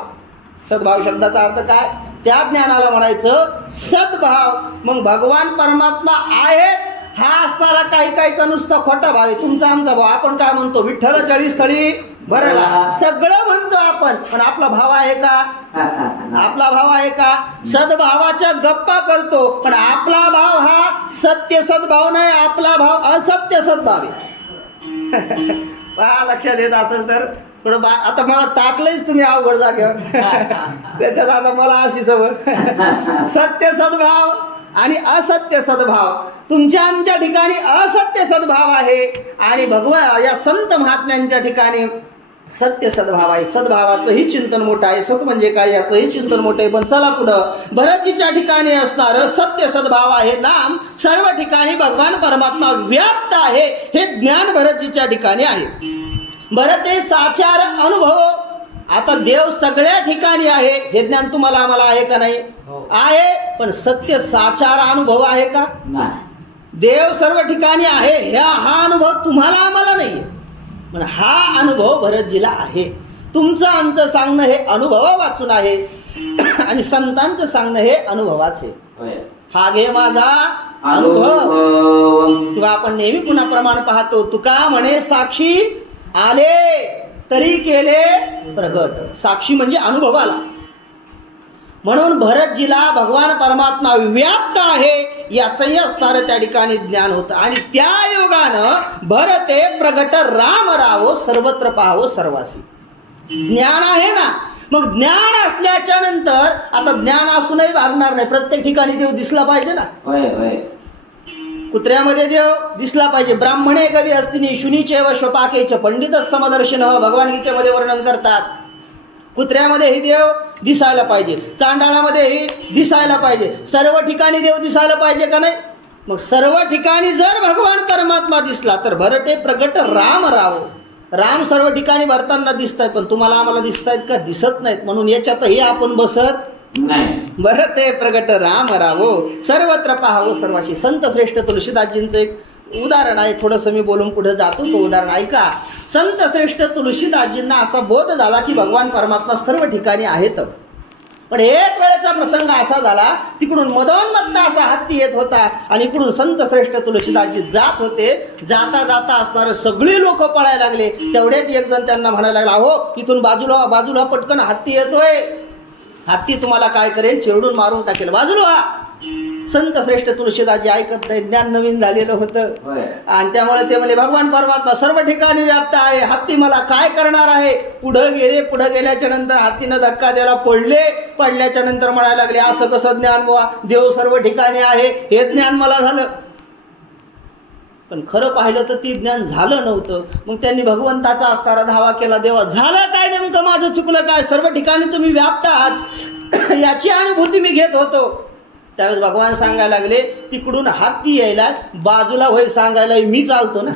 सद्भाव शब्दाचा अर्थ काय, त्या ज्ञानाला म्हणायचं सद्भाव. मग भगवान परमात्मा आहेत हा असणारा काही काहीचा नुसता खोटा भाव आहे, तुमचा आमचा भाव. आपण काय म्हणतो, विठ्ठल जळीस्थळी भरला, सगळं म्हणतो आपण, पण आपला भाव आहे का, आपला भाव आहे का. सद्भावाच्या गप्पा करतो पण आपला भाव हा सत्य सद्भाव नाही, आपला भाव असत्य सद्भाव आहे. लक्षात येत असेल तर थोडं आता मला टाकलंच तुम्ही अवघड जागेवर. त्याच्यात आता मला अशी सवय, सत्य सद्भाव आणि असत्य सद्भाव. तुमच्या आमच्या ठिकाणी असत्य सद्भाव आहे आणि भगवान या संत महात्म्यांच्या ठिकाणी सत्य सद्भाव आहे. सद्भावाचंही चिंतन मोठं आहे. सत म्हणजे काय याचंही चिंतन मोठं आहे. पण चला पुढं, भरतजीच्या ठिकाणी असणारं सत्य सद्भाव आहे नाम सर्व ठिकाणी भगवान परमात्मा व्याप्त आहे हे ज्ञान भरतजीच्या ठिकाणी आहे. भरते साचार अनुभव. आता देव सगळ्या ठिकाणी आहे हे ज्ञान तुम्हाला आम्हाला आहे का नाही? आहे. पण सत्य साचार अनुभव आहे का? नाही. देव सर्व ठिकाणी आहे हा अनुभव तुम्हाला आम्हाला नाही. पण हा अनुभव भरतजीला आहे. तुमचं अंत सांगणं हे अनुभव वाचून आहे आणि संतांचं सांगणं हे अनुभवाचे. होय. हा घे माझा अनुभव. किंवा आपण नेहमी पुन्हा प्रमाण पाहतो, तुका म्हणे साक्षी आले तरी केले प्रगट. साक्षी म्हणजे अनुभवाला. म्हणून भरतजीला भगवान परमात्मा व्याप्त आहे याचंही असणारं त्या ठिकाणी ज्ञान होतं. आणि त्या योगानं भरते प्रगट राम रावो सर्वत्र पाहावो सर्वासी. ज्ञान आहे ना, मग ज्ञान असल्याच्या नंतर आता ज्ञान असूनही भागणार नाही. प्रत्येक ठिकाणी देव दिसला पाहिजे ना. होय होय. कुत्र्यामध्ये देव दिसला पाहिजे. ब्राह्मणे कवी असतिनी शुनीचे व श्वपाकेचे पंडित समदर्शन भगवान गीतेमध्ये वर्णन करतात. कुत्र्यामध्येही देव दिसायला पाहिजे, चांडाळामध्येही दिसायला पाहिजे, सर्व ठिकाणी देव दिसायला पाहिजे का नाही? मग सर्व ठिकाणी जर भगवान परमात्मा दिसला तर भरते प्रगट राम राव. राम सर्व ठिकाणी भरताना दिसत आहेत, पण तुम्हाला आम्हाला दिसत आहेत का? दिसत नाहीत. म्हणून याच्यातही आपण बसत नाही. भरते प्रगट राम रावो सर्वत्र पाहावो सर्वाशी. संत श्रेष्ठ तुलसीदासजींचं एक उदाहरण आहे. थोडंसं मी बोलून पुढे जातो, तो उदाहरण ऐका. संत श्रेष्ठ तुलसीदासजींना असा बोध झाला की भगवान परमात्मा सर्व ठिकाणी आहेत. पण एक वेळेचा प्रसंग असा झाला, तिकडून मदोन्मत्त असा हत्ती येत होता आणि इकडून संत श्रेष्ठ तुलसीदासजी जात होते. जाता जाता असणारे सगळे लोक पळायला लागले. तेवढ्यात एक जण त्यांना म्हणायला लागला, हो इथून बाजूला बाजूला पटकन हत्ती येतोय. हत्ती तुम्हाला काय करेल? चिरडून मारून टाकेल, बाजूला व्हा. संत श्रेष्ठ तुलसीदासजी ऐकत नाही. ज्ञान नवीन झालेलं होतं आणि त्यामुळे ते म्हणे भगवान परमात्मा सर्व ठिकाणी व्याप्त आहे, हत्ती मला काय करणार आहे? पुढं गेले. पुढं गेल्याच्या नंतर हत्तीनं धक्का द्यायला पडले. पडल्याच्या नंतर म्हणायला लागले, असं कसं ज्ञान बुवा? देव सर्व ठिकाणी आहे हे ज्ञान मला झालं. पण खरं पाहिलं तर ती ज्ञान झालं नव्हतं. मग त्यांनी भगवंताचा असणारा धावा केला, देवा झालं काय नेमकं? माझं चुकलं काय? सर्व ठिकाणी तुम्ही व्याप्त आहात याची अनुभूती मी घेत होतो. त्यावेळेस भगवान सांगायला लागले, तिकडून हत्ती यायला बाजूला होईल सांगायला मी चालतो ना.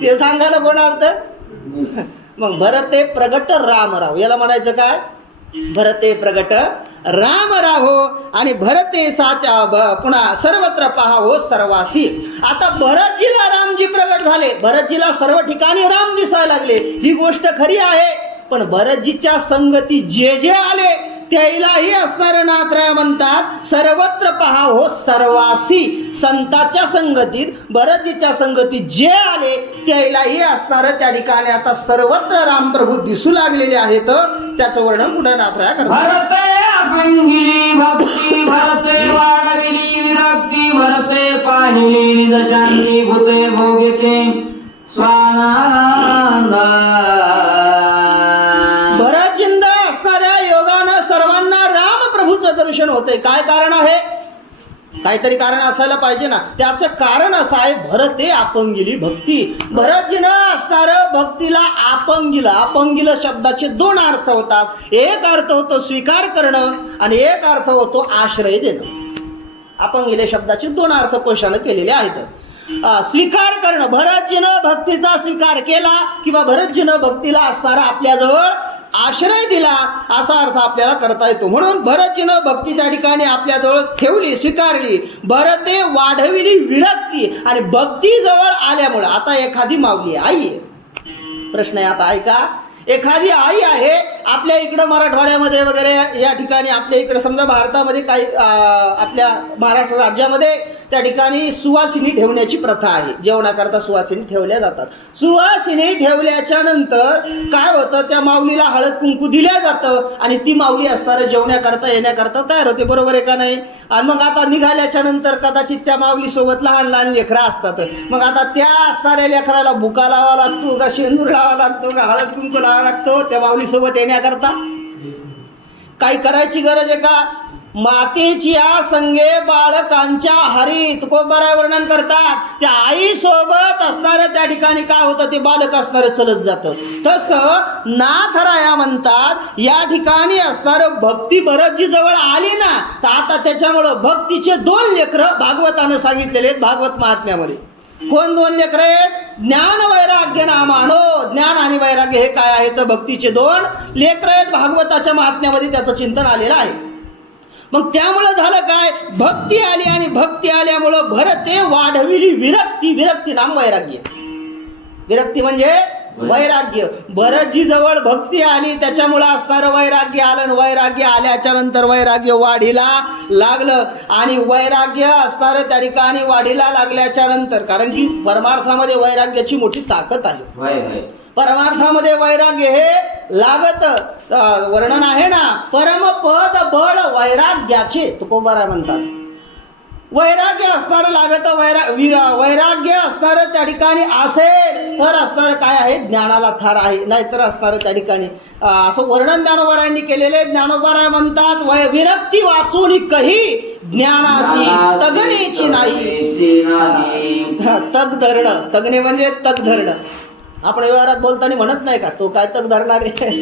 ते सांगायला कोण आलतं? मग भरते प्रगट रामराव. याला म्हणायचं काय? भरते प्रगट रामराव. आणि भरते साचा पुन्हा सर्वत्र पाहावो सर्वासी. आता भरतजीला रामजी प्रगट झाले. भरतजीला सर्व ठिकाणी राम दिसायला लागले. ही गोष्ट खरी आहे. पण भरतजीच्या संगती जे जे आले त्यालाही असणारे नाथराय म्हणतात सर्वत्र पाहावो सर्वासी. संताच्या संगतीत भरतजीच्या संगतीत जे आले त्यालाही असणारं त्या ठिकाणी आता सर्वत्र रामप्रभू दिसू लागलेले आहेत. त्याचं वर्णन पुढे नाथराय करतात. भरते अपंगिली भक्ती, भरते वाढविली विरक्ती, भरते पाहिली निदशांनी भूते भोगिते स्वानंद. भरतजिंद असणाऱ्या योगानं सर्वांना रामप्रभूचं दर्शन होते. काय कारण आहे? काहीतरी कारण असायला पाहिजे ना. त्याचं कारण असं आहे, भरते अपंगिली भक्ती. भरतजीनं असणारं भक्तीला अपंगिल. अपंगिल शब्दाचे दोन अर्थ होतात. एक अर्थ होतो स्वीकार करणं आणि एक अर्थ होतो आश्रय देणं. अपंगिले शब्दाचे दोन अर्थ कोशानं केलेले आहेत. स्वीकार करणं, भरतजीनं भक्तीचा स्वीकार केला किंवा भरतजीनं भक्तीला असणारा आपल्याजवळ आश्रय दिला असा अर्थ आपल्याला करता येतो. म्हणून भरतजीनं भक्ती त्या ठिकाणी आपल्याजवळ ठेवली, स्वीकारली. भरते वाढविली विरक्ती. आणि भक्ती जवळ आल्यामुळे आता एखादी माऊली आई आहे. प्रश्न आहे आता ऐका, एखादी आई आहे आपल्या इकडं मराठवाड्यामध्ये वगैरे या ठिकाणी, आपल्या इकडं समजा भारतामध्ये काही आपल्या महाराष्ट्र राज्यामध्ये त्या ठिकाणी सुवासिनी ठेवण्याची प्रथा आहे. जेवणाकरता सुवासिनी ठेवल्या जातात. सुवासिनी ठेवल्याच्या नंतर काय होतं, त्या माऊलीला हळद कुंकू दिल्या जातं आणि ती माऊली असणारं जेवण्याकरता येण्याकरता तयार होते. बरोबर आहे का नाही? आणि मग आता निघाल्याच्या नंतर कदाचित त्या माऊलीसोबत लहान लहान लेकरं असतात. मग आता त्या असणाऱ्या लेकराला बुका लावा लागतो का, शेंदूर लावा लागतो का, हळद कुंकू लावा लागतो त्या माऊलीसोबत येण्याकरता? काही करायची गरज आहे का? मातेच्या संगे बाळकांच्या हरी तुकोबरा वर्णन करतात. त्या आई सोबत असणारं त्या ठिकाणी काय होतं, ते बालक असणारं चलत जातं. तसं नाथराया म्हणतात या ठिकाणी असणारं भक्ती भरतजी जवळ आली ना, तर आता त्याच्यामुळं भक्तीचे 2 लेकरं भागवतानं सांगितलेले आहेत भागवत महात्म्यामध्ये. कोण 2 लेकरं आहेत? ज्ञान वैराग्य नामानो. ज्ञान आणि वैराग्य हे काय आहे तर भक्तीचे 2 लेकरं आहेत. भागवताच्या महात्म्यामध्ये त्याचं चिंतन आलेलं आहे. मग त्यामुळं झालं काय, भक्ती आली आणि भक्ती आल्यामुळं भरते वाढविली विरक्ती. विरक्ती नाम वैराग्य. विरक्ती म्हणजे वैराग्य. भरतजी जवळ भक्ती आली त्याच्यामुळं असणारं वैराग्य आलं. वैराग्य आल्याच्या नंतर वैराग्य वाढीला लागलं आणि वैराग्य असणारं त्या ठिकाणी वाढीला लागल्याच्या नंतर, कारण की परमार्थामध्ये वैराग्याची मोठी ताकद आहे. परमार्थामध्ये वैराग्य हे लागत. वर्णन आहे ना, परमपद बळ वैराग्याचे तुकोबारा म्हणतात. वैराग्य असणारं लागत. वैराग्य असणारं त्या ठिकाणी असेल तर असणारं काय आहे, ज्ञानाला थार आहे. नाहीतर असणारं त्या ठिकाणी असं वर्णन ज्ञानोबारायांनी केलेले. ज्ञानोबाराय म्हणतात विरक्ती वाचून कही ज्ञानासी तगणेची नाही. तग धरणं, तगणे म्हणजे तग धरणं. आपण व्यवहारात बोलताना म्हणत नाही का, तो काय तग धरणार आहे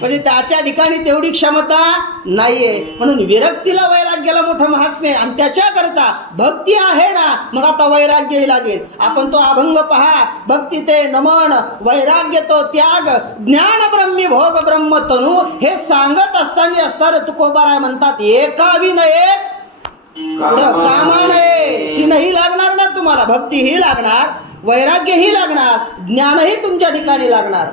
म्हणजे त्याच्या ठिकाणी तेवढी क्षमता नाहीये. म्हणून विरक्तीला वैराग्याला मोठं महात्म्य आहे. आणि त्याच्याकरता भक्ती आहे ना, मग आता वैराग्यही लागेल. आपण तो अभंग पहा, भक्ती ते नमन, वैराग्य तो त्याग, ज्ञान ब्रह्मी भोग ब्रह्म तनू. हे सांगत असताना असणार तुकोबाराय म्हणतात एकावी नये कामा नये. ती नाही लागणार ना तुम्हाला. भक्ती ही लागणार, वैराग्यही लागणार, ज्ञानही तुमच्या ठिकाणी लागणार.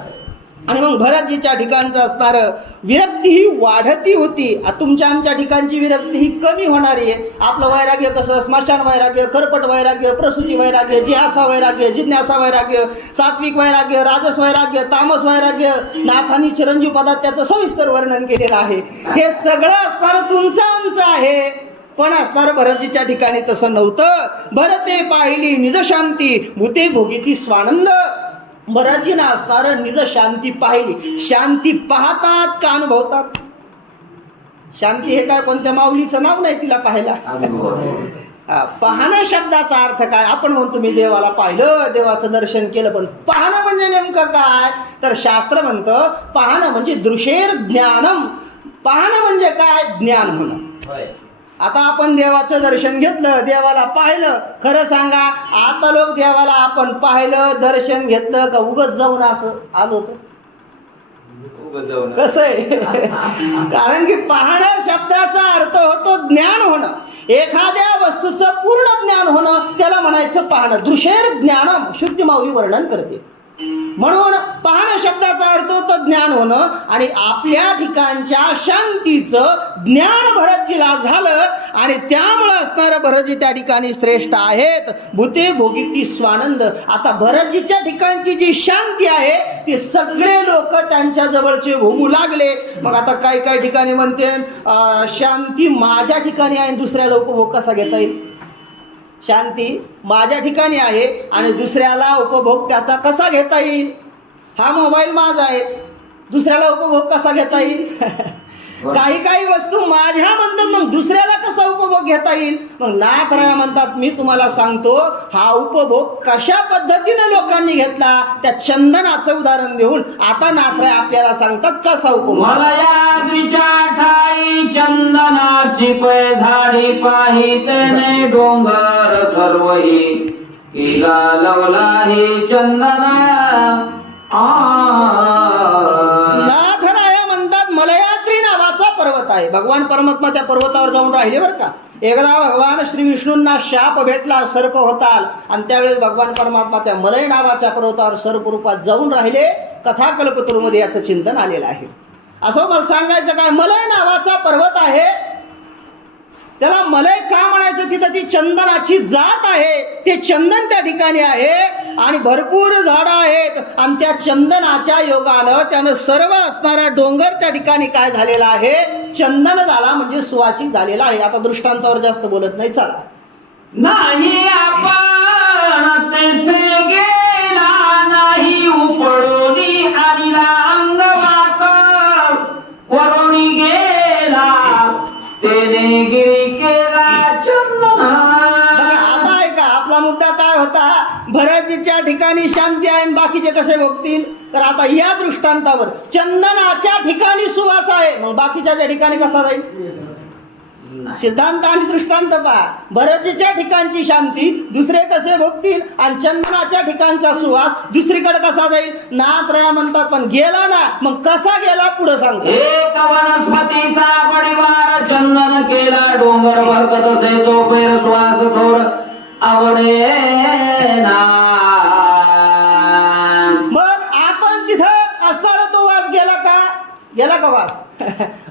आणि मग भरतजीच्या ठिकाणचं असणारं विरक्ती ही वाढती होती. तुमच्या आमच्या ठिकाणची विरक्ती ही कमी होणारी आहे. आपलं वैराग्य कसं, स्मशान वैराग्य, करपट वैराग्य, प्रसूती वैराग्य, जिहासा वैराग्य, जिज्ञासा वैराग्य, सात्विक वैराग्य, राजस वैराग्य, तामस वैराग्य. नाथांनी चिरंजीव पदात त्याचं सविस्तर वर्णन केलेलं आहे. हे सगळं असणारं तुमचं आमचं आहे. पण असणार भरतजीच्या ठिकाणी तसं नव्हतं. भरते पाहिली निज शांती भूते भोगीती स्वानंद. भरतजीनं असणारं निज शांती पाहिली. शांती पाहतात का अनुभवतात? शांती हे काय कोणत्या माऊलीचं नाव नाही तिला पाहायला. पाहणं शब्दाचा अर्थ काय? आपण म्हणतो मी देवाला पाहिलं, देवाचं दर्शन केलं, पण पाहणं म्हणजे नेमकं काय? तर शास्त्र म्हणतं पाहणं म्हणजे दृशेर ज्ञानम. पाहणं म्हणजे काय? ज्ञान होणं. आता आपण देवाचं दर्शन घेतलं, देवाला पाहिलं, खरं सांगा आता लोक देवाला आपण पाहिलं, दर्शन घेतलं का उगत जाऊन असं आलो तर कसं आहे कारण की पाहणं शब्दाचा अर्थ होतो ज्ञान होणं. एखाद्या वस्तूचं पूर्ण ज्ञान होणं त्याला म्हणायचं पाहणं. दृशेर ज्ञानम शुद्ध माऊली वर्णन करते. म्हणून पाहणं शब्दाचा अर्थ होतं ज्ञान होणं. आणि आपल्या ठिकाणच्या शांतीचं ज्ञान भरतजीला झालं आणि त्यामुळं असणारं भरतजी त्या ठिकाणी श्रेष्ठ आहेत. भूते भोगीती स्वानंद. आता भरतजीच्या ठिकाणची जी शांती आहे ती सगळे लोक त्यांच्या जवळचे भोगू लागले. मग आता काही काही ठिकाणी म्हणते शांती माझ्या ठिकाणी आहे, दुसऱ्याला उपभोग कसा घेता येईल? शांती माझ्या ठिकाणी आहे आणि दुसऱ्याला उपभोग त्याचा कसा घेता येईल? हा मोबाईल माझा आहे, दुसऱ्याला उपभोग कसा घेता येईल? काही काही वस्तू माझ्या म्हणतात, मग दुसऱ्याला कसा उपभोग घेता येईल? मग नाथराय म्हणतात मी तुम्हाला सांगतो हा उपभोग कशा पद्धतीने लोकांनी घेतला त्या चंदनाचं उदाहरण देऊन आता नाथराय आपल्याला सांगतात कसा उपभोग. मला या ठाई चंदनाची पैधाडी पाहितेने डोंगर सर्वही की गालवला हे चंदना. नाथराय म्हणतात मलयाद्री नावाचा पर्वत आहे. भगवान परमात्मा त्या पर्वतावर जाऊन राहिले बरं का. एकदा भगवान श्री विष्णूंना शाप भेटला, सर्प होता आणि त्यावेळेस भगवान परमात्मा त्या मलय नावाच्या पर्वतावर सर्प रूपात जाऊन राहिले. कथाकल्पतरूमध्ये याचं चिंतन आलेलं आहे. असं मला सांगायचं काय, मलय नावाचा पर्वत आहे त्याला मलय का म्हणायचं? तिथं ती चंदनाची जात आहे, ते चंदन त्या ठिकाणी आहे आणि भरपूर झाडं आहेत आणि त्या चंदनाच्या योगानं त्यानं सर्व असणारा डोंगर त्या ठिकाणी काय झालेला आहे? चंदन झाला म्हणजे सुवासिक झालेला आहे. आता दृष्टांतावर जास्त बोलत नाही, चला. नाही आपण तेथे गेला नाही उपळूनी आलीला अंगवात वरुणी गेला ते गिरी केला चंदना. बघा आता ऐका, आपला मुद्दा काय होता, भरतजीच्या ठिकाणी शांती आहे आणि बाकीचे कसे भोगतील. तर आता या दृष्टांतावर चंदनाच्या ठिकाणी सुवास आहे, मग बाकीच्या ठिकाणी कसा जाईल. सिद्धांत आणि दृष्टांत पहा. भरतजीच्या ठिकाणची शांती दुसरे कसे भोगतील आणि चंदनाच्या ठिकाणचा सुवास दुसरीकडे कसा जाईल. नाथराया म्हणतात पण गेला ना, मग कसा गेला पुढे सांगतो. एक वनस्पतीचा परिवार चंदन केला डोंगर भरकत असे तो पैर श्वास थोर आवडे ना. मग आपण तिथं असताना तो वास गेला का. गेला का वास.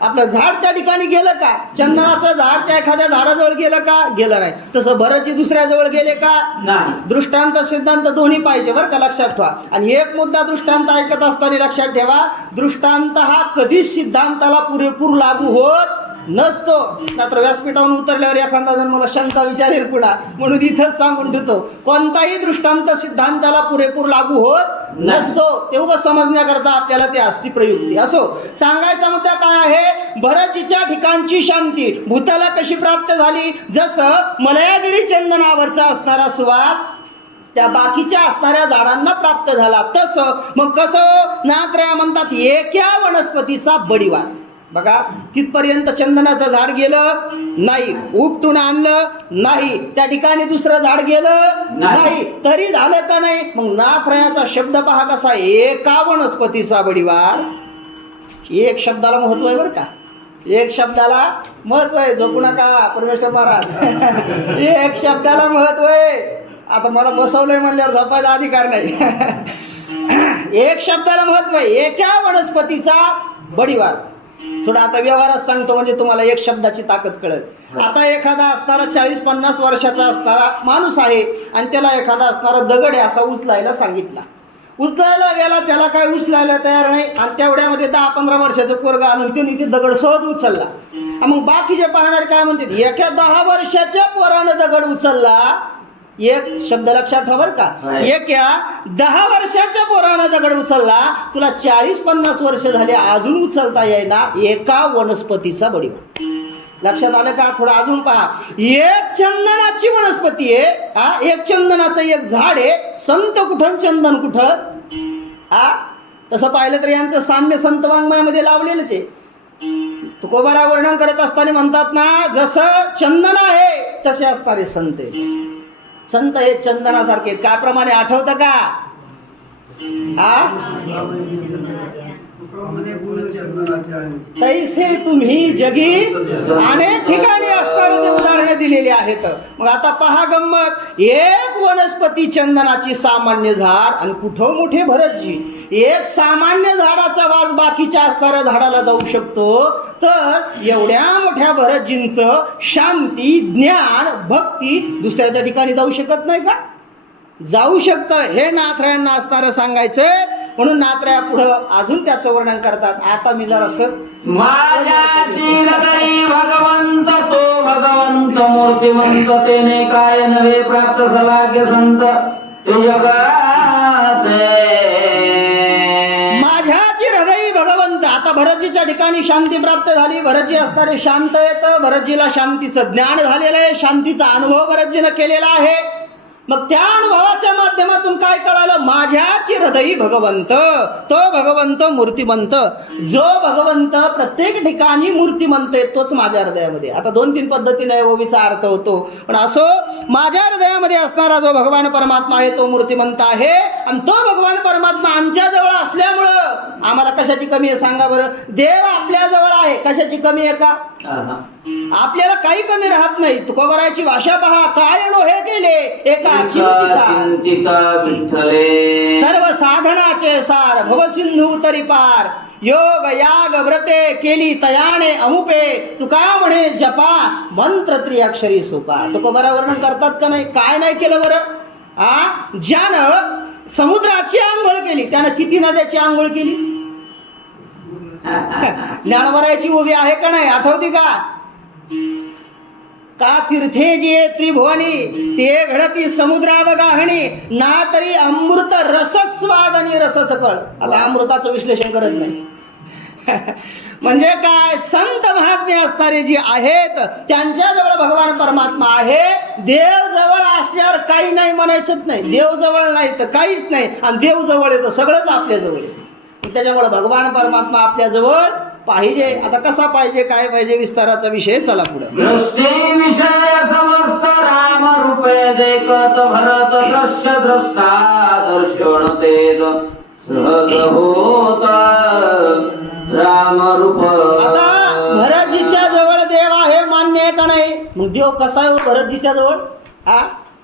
आपलं झाड त्या ठिकाणी गेलं का. चंदनाचं झाड त्या एखाद्या झाडाजवळ गेलं का. गेलं नाही. तसं भरतजी दुसऱ्या जवळ गेले का. नाही. दृष्टांत सिद्धांत दोन्ही पाहिजे बरं का, लक्षात ठेवा. आणि एक मुद्दा दृष्टांत ऐकत असताना लक्षात ठेवा, दृष्टांत हा कधीच सिद्धांताला पुरेपूर लागू होत नसतो. मात्र व्यासपीठावरून उतरल्यावर एखादा जण मला शंका विचारेल पुन्हा, म्हणून इथंच सांगून ठेवतो, कोणताही दृष्टांत सिद्धांताला पुरेपूर लागू होत नसतो. तेवढं समजण्याकरता आपल्याला ते असती प्रयुक्ती. असो, सांगायचा मुद्दा काय आहे, भरतजीच्या ठिकाणची शांती भूताला कशी प्राप्त झाली. जसं मलयागिरी चंदनावरचा असणारा सुवास त्या बाकीच्या असणाऱ्या झाडांना प्राप्त झाला, तसं मग कसं. नाथराया म्हणतात एका वनस्पतीचा बडीवार. बघा तिथपर्यंत चंदनाचं झाड गेलं नाही, उपटून आणलं नाही, त्या ठिकाणी दुसरं झाड गेलं नाही, तरी झालं का नाही. मग नाथरायाचा शब्द पहा कसा, एका वनस्पतीचा बडीवार. एक शब्दाला महत्व आहे बरं का, एक शब्दाला महत्व आहे. झोपू नका परमेश्वर महाराज. एक शब्दाला महत्व आहे. आता मला बसवलंय म्हणल्यावर झोपायचा अधिकार नाही. एक शब्दाला महत्व आहे. एका वनस्पतीचा बडीवार. थोडं आता व्यवहारात सांगतो म्हणजे तुम्हाला एक शब्दाची ताकद कळेल. आता एखादा असणारा 40-50 वर्षाचा असणारा माणूस आहे आणि त्याला एखादा असणारा दगड आहे असा उचलायला सांगितला. उचलायला गेला, त्याला काय उचलायला तयार नाही आणि तेवढ्यामध्ये 10-15 वर्षाचं पोरगा आणून त्याने ते दगड सहज उचलला. मग बाकीचे पाहणारे काय म्हणतात, एका 10 वर्षाच्या पोरानं दगड उचलला. एक शब्द लक्षात ठेवा बरं का, एका 10 वर्षाच्या पोरानं दगड उचलला, तुला 40-50 वर्ष झाले अजून उचलता येईना. एका वनस्पतीचा बडीवार. लक्षात आलं का. थोडं अजून पहा, एक चंदनाची वनस्पती आहे, एक चंदनाचं एक झाड आहे. संत कुठं चंदन कुठं. तसं पाहिलं तर यांचं साम्य संत वाङ्मयामध्ये लावलेलंच आहे. तुकोबारा वर्णन करत असताना म्हणतात ना, जसं चंदन आहे तसे असणारे संत आहे. संत हे चंदनासारखे. काय प्रमाणे आठवतं का. तैसे तुम्ही जगी अनेक ठिकाणी असणारे ते उदाहरणे दिलेली आहेत. मग आता पहा गंमत, एक वनस्पती चंदनाची सामान्य झाड आणि कुठं मोठे भरतजी. एक सामान्य झाडाचा वास बाकीच्या असणाऱ्या झाडाला जाऊ शकतो, तर एवढ्या मोठ्या भरतजींचं शांती ज्ञान भक्ती दुसऱ्याच्या ठिकाणी जाऊ शकत नाही का. जाऊ शकतं. हे नाथरायांना असणारं सांगायचंय. म्हणून नाथराया पुढं अजून त्याचं वर्णन करतात. आता मी जरा माझ्याची हृदयी भगवंत तो भगवंत मूर्तिमंत तेने काय नव्हे प्राप्त सलाग्य संत ते जगाते. माझ्याची हृदयी भगवंत. आता भरतजीच्या ठिकाणी शांती प्राप्त झाली. भरतजी असणारे शांत येतं. भरतजीला शांतीचं ज्ञान झालेलं आहे. शांतीचा अनुभव भरतजीनं केलेला आहे. मग त्या अनुभवाच्या माध्यमातून काय कळालं, माझ्याची हृदयी भगवंत तो भगवंत मूर्तिमंत. जो भगवंत प्रत्येक ठिकाणी मूर्तिमंत आहे तोच माझ्या हृदयामध्ये. आता 2-3 पद्धतीने ओवीचा अर्थ होतो, पण असो माझ्या हृदयामध्ये असणारा जो भगवान परमात्मा आहे तो मूर्तिमंत आहे. आणि तो भगवान परमात्मा आमच्या जवळ असल्यामुळं आम्हाला कशाची कमी आहे सांगा बरं. देव आपल्या जवळ आहे, कशाची कमी आहे का. आपल्याला काही कमी राहत नाही. तुकोबाराची भाषा पहा, काय नो हे केले एका चिंतिता सर्व साधनाचे सार भवसिंधू तरी पार. योग याग व्रते केली तयाने अमुपे तुका म्हणे जपा मंत्र त्रिअक्षरी सोपा. तुकोबारा वर्णन करतात का नाही. काय नाही केलं बरं. ज्यानं समुद्राची आंघोळ केली त्यानं किती नद्याची आंघोळ केली. ज्ञानवरायाची उभी आहे का नाही, आठवती का तीर्थे जिये त्रिभुवनी ते घडती समुद्रावगाहणी ना तरी अमृत रसस्वाद आणि रससकळ. आता अमृताचं विश्लेषण करत नाही. म्हणजे काय, संत महात्म्य असणारे जे आहेत त्यांच्याजवळ भगवान परमात्मा आहे. देव जवळ असल्यावर काही नाही म्हणायचंच नाही. देव जवळ नाही तर काहीच नाही, आणि देव जवळ आहे तर सगळंच आपल्या जवळ आहे. त्याच्यामुळे भगवान परमात्मा आपल्या जवळ पाहिजे. आता कसा पाहिजे, काय पाहिजे, विस्ताराचा विषय. चला पुढे. दृष्टी विषय समस्त राम रूपे देखत भरत दृश्य द्रष्टा दर्शन तेज सहज होत राम रूप. आता भरतजीच्या जवळ देव आहे मान्य आहे का नाही? मग देव कसा आहे भरतजीच्या जवळ?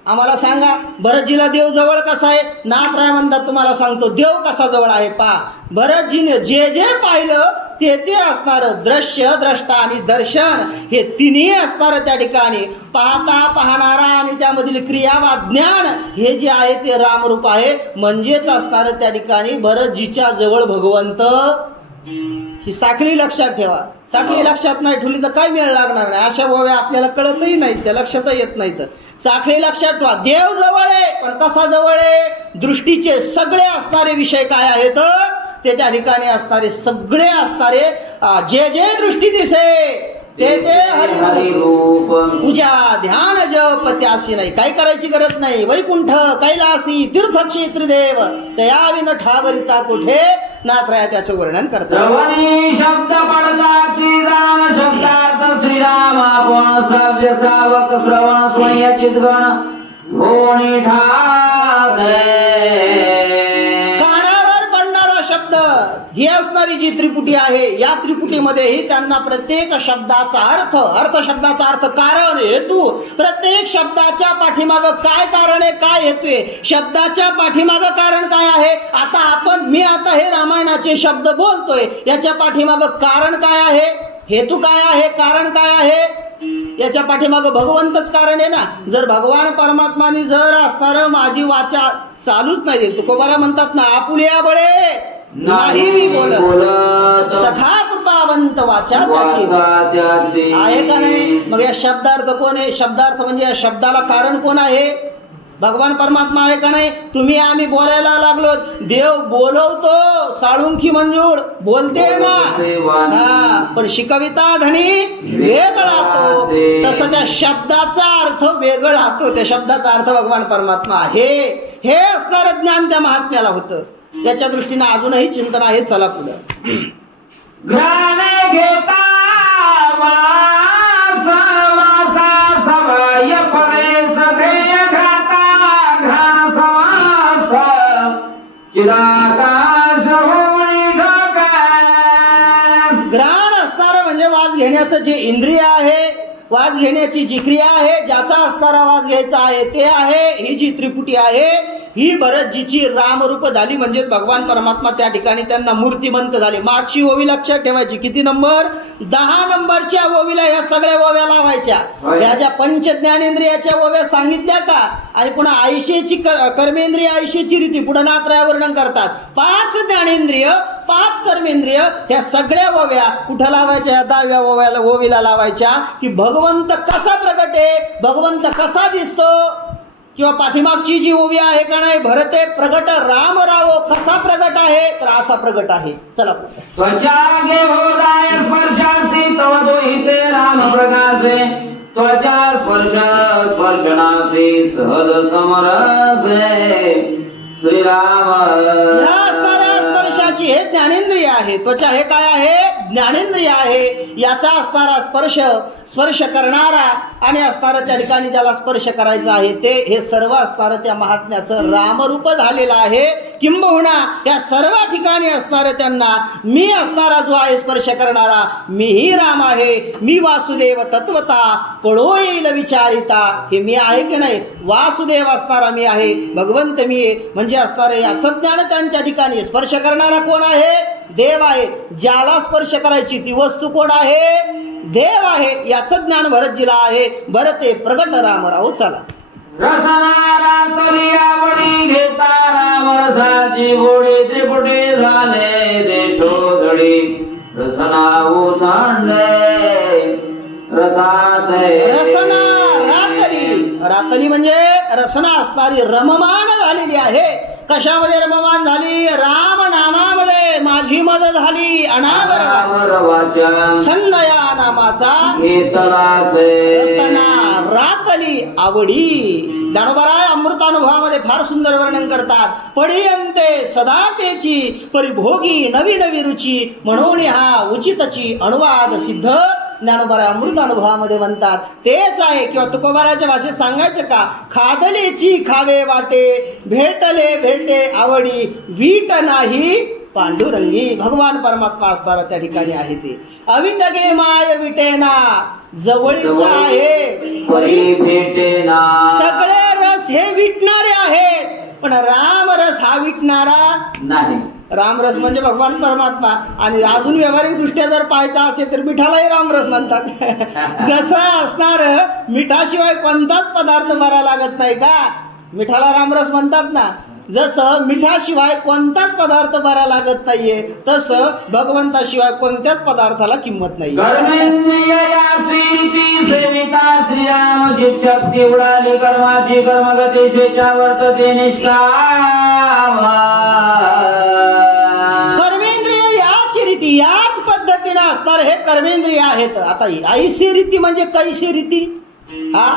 आम्हाला सांगा, भरतजीला देव जवळ कसा आहे? नाथराय म्हणतात तुम्हाला सांगतो देव कसा जवळ आहे. पहा, भरतजीने जे जे पाहिलं ते ते असणार. दृश्य, द्रष्टा आणि दर्शन हे तिन्ही असणार त्या ठिकाणी. पाहता, पाहणारा आणि त्यामधील क्रिया वा ज्ञान हे जे आहे ते रामरूप आहे. म्हणजेच असणार त्या ठिकाणी भरतजीच्या जवळ भगवंत. ही साखळी लक्षात ठेवा. साखळी लक्षात नाही ठेवली तर काय मेळ लागणार नाही. अशा ओव्या आपल्याला कळतही नाहीत, त्या लक्षात येत नाहीत. साखळी लक्षात ठेवा. देव जवळ आहे, पण कसा जवळ आहे? दृष्टीचे सगळे असणारे विषय काय आहेत ते त्या ठिकाणी असणारे सगळे असणारे जे जे दृष्टी दिसे ते ते हरिरूप. पूजा, ध्यान, जप त्यासी नाही. काही करायची गरज नाही. वैकुंठ, कैलासी, तीर्थक्षेत्र देव तयाविन ठावरिता कुठे. नाथराया त्याचं वर्णन करतात. श्रवणी शब्द पडताची जाण शब्दार्थ श्रीराम आपण श्राव्य सावक श्रवण स्वय चितगण होणी ठाके. कानावर पडणारा शब्द ही असणारी जी त्रिपुटी आहे, या त्रिपुटीमध्येही त्यांना प्रत्येक शब्दाचा अर्थ शब्दाचा अर्थ, कारण, हेतू, प्रत्येक शब्दाच्या पाठीमागं काय कारण आहे, काय हेतू आहे, शब्दाच्या पाठीमागं कारण काय आहे. आता मी आता हे रामायणाचे शब्द बोलतोय, याच्या पाठीमागं कारण काय आहे, हेतू काय आहे, कारण काय आहे. याच्या पाठीमागं भगवंतच कारण आहे ना. जर भगवान परमात्माने जर असणार माझी वाचा चालूच नाही देईल, तुकोबारा म्हणतात ना, आपुलिया बळे नाही मी बोलत सखा कृपावंत वाचा त्याची आहे का नाही. मग या शब्दार्थ कोण आहे? शब्दार्थ म्हणजे या शब्दाला कारण कोण आहे? भगवान परमात्मा आहे का नाही. तुम्ही आम्ही बोलायला लागलो, देव बोलवतो, साळुंखी मंजूळ बोलते ना, पण शिकविता धनी वेगळा तो. तसं त्या शब्दाचा अर्थ वेगळा तो. त्या शब्दाचा अर्थ भगवान परमात्मा आहे हे असणारं ज्ञान त्या महात्म्याला होतं. त्याच्या दृष्टीने अजूनही चिंतन आहे. चला पुढे. घ्राण घेता वास वासा सवाय परे सगळे घ्राता घ्राण समास चिदाकाश होणी ढाका. घ्राण असणारं म्हणजे वास घेण्याचं जे इंद्रिय आहे, वास घेण्याची जी क्रिया आहे, ज्याचा असणारा वास घ्यायचा आहे ते आहे. ही जी त्रिपुटी आहे ही भरतजीची रामरूप झाली. म्हणजे भगवान परमात्मा त्या ठिकाणी त्यांना मूर्तिमंत झाले. मागची ओवी लक्षात ठेवायची. किती नंबर? 10 नंबरच्या ओवीला ह्या सगळ्या ओव्या लावायच्या. ह्या ज्या पंच ज्ञानेंद्रियाच्या ओव्या सांगितल्या का, आणि पुन्हा आयुष्याची कर्मेंद्रिय आयुष्याची रीती पुढे नाथराय वर्णन करतात. 5 ज्ञानेंद्रिय 5 कर्मेंद्रिय ह्या सगळ्या ओव्या कुठं लावायच्या? 10व्या ओवीला लावायच्या. की भगवंत कसा प्रगट आहे, भगवंत कसा दिसतो. किंवा पाठीमागची जी ओवी आहे का नाही, भरते प्रगट राम रावो, कसा प्रगट आहे तर असा प्रगट आहे. चला पुढे. त्वचा घे हो जाय स्पर्शासी तव दोहिते राम प्रकाशे त्वचा स्पर्श स्पर्शनासी सहज समरसे श्रीराम. या असणाऱ्या स्पर्शाची हे ज्ञानेंद्रिय आहे. त्वचा हे काय आहे? ज्ञानेंद्रिय आहे. याचा असणारा स्पर्श करणारा आणि असणारं त्या ठिकाणी ज्याला स्पर्श करायचा आहे ते, हे सर्व असणारं त्या महात्म्याचं रामरूप झालेलं आहे. किंबहुना या सर्व ठिकाणी असणारं त्यांना मी असणारा जो आहे स्पर्श करणारा, मीही राम आहे, मी वासुदेव तत्वता कळो येईल विचारिता. हे मी आहे की नाही? वासुदेव असणारा मी आहे, भगवंत मी आहे. म्हणजे असणारं याचं ज्ञान त्यांच्या ठिकाणी. स्पर्श करणारा कोण आहे? देव आहे. ज्याला स्पर्श करायची ती वस्तू कोण आहे? देव आहे. याचं ज्ञान भरतजीला आहे. भरते प्रगट रामराव. चला. रसना रातली आवडी घेता राम रसाची गोडी त्रिपुटी झाले देशोधडी रसना ओसांडले रसात रसना रातली म्हणजे रसना असणारी रममान झालेली आहे. कशामध्ये रममान झाली? राम नामामध्ये. माझी मदत झाली अनावर अनावर वाचन छंद या नामाचा घेतलासे रतना रातली आवडी. ज्ञानोबराय अमृतानुभवामध्ये फार सुंदर वर्णन करतात. पडियंते सदा तेची परिभोगी नवी नवी रुची म्हणून हा उचितची अनुवाद सिद्ध ज्ञानोबराय अमृतानुभवामध्ये म्हणतात. तेच आहे किंवा तुकोबाराच्या भाषेत सांगायचं का, खादलेची खावे वाटे भेटले भेटे आवडी वीट नाही पांडुरंगी. भगवान परमात्मा असताना त्या ठिकाणी आहे ते. अविटगे माय विटेना जवळीच आहे परी भेटेना. सगळे रस हे विटणारे आहेत पण राम रस हा विटणारा नाही. रामरस म्हणजे भगवान परमात्मा. आणि अजून व्यावहारिक दृष्ट्या जर पाहायचा असेल तर मिठालाही रामरस म्हणतात. जसं असणार मिठाशिवाय कोणताच पदार्थ बरा लागत नाही का, मिठाला रामरस म्हणतात ना. जसं मिठाशिवाय कोणताच पदार्थ बरा लागत नाहीये तसं भगवंताशिवाय कोणत्याच पदार्थाला किंमत नाही. कर्मेंद्रिय याची रीती सेविता श्रीराम जिच्छक्ती उडाली कर्माची कर्मगती शेच्या वर्तते निष्काम. कर्मेंद्रिय याची रीती याच पद्धतीने असणार हे कर्मेंद्रिय आहेत. आता ऐशी रीती म्हणजे कैशी रीती. हा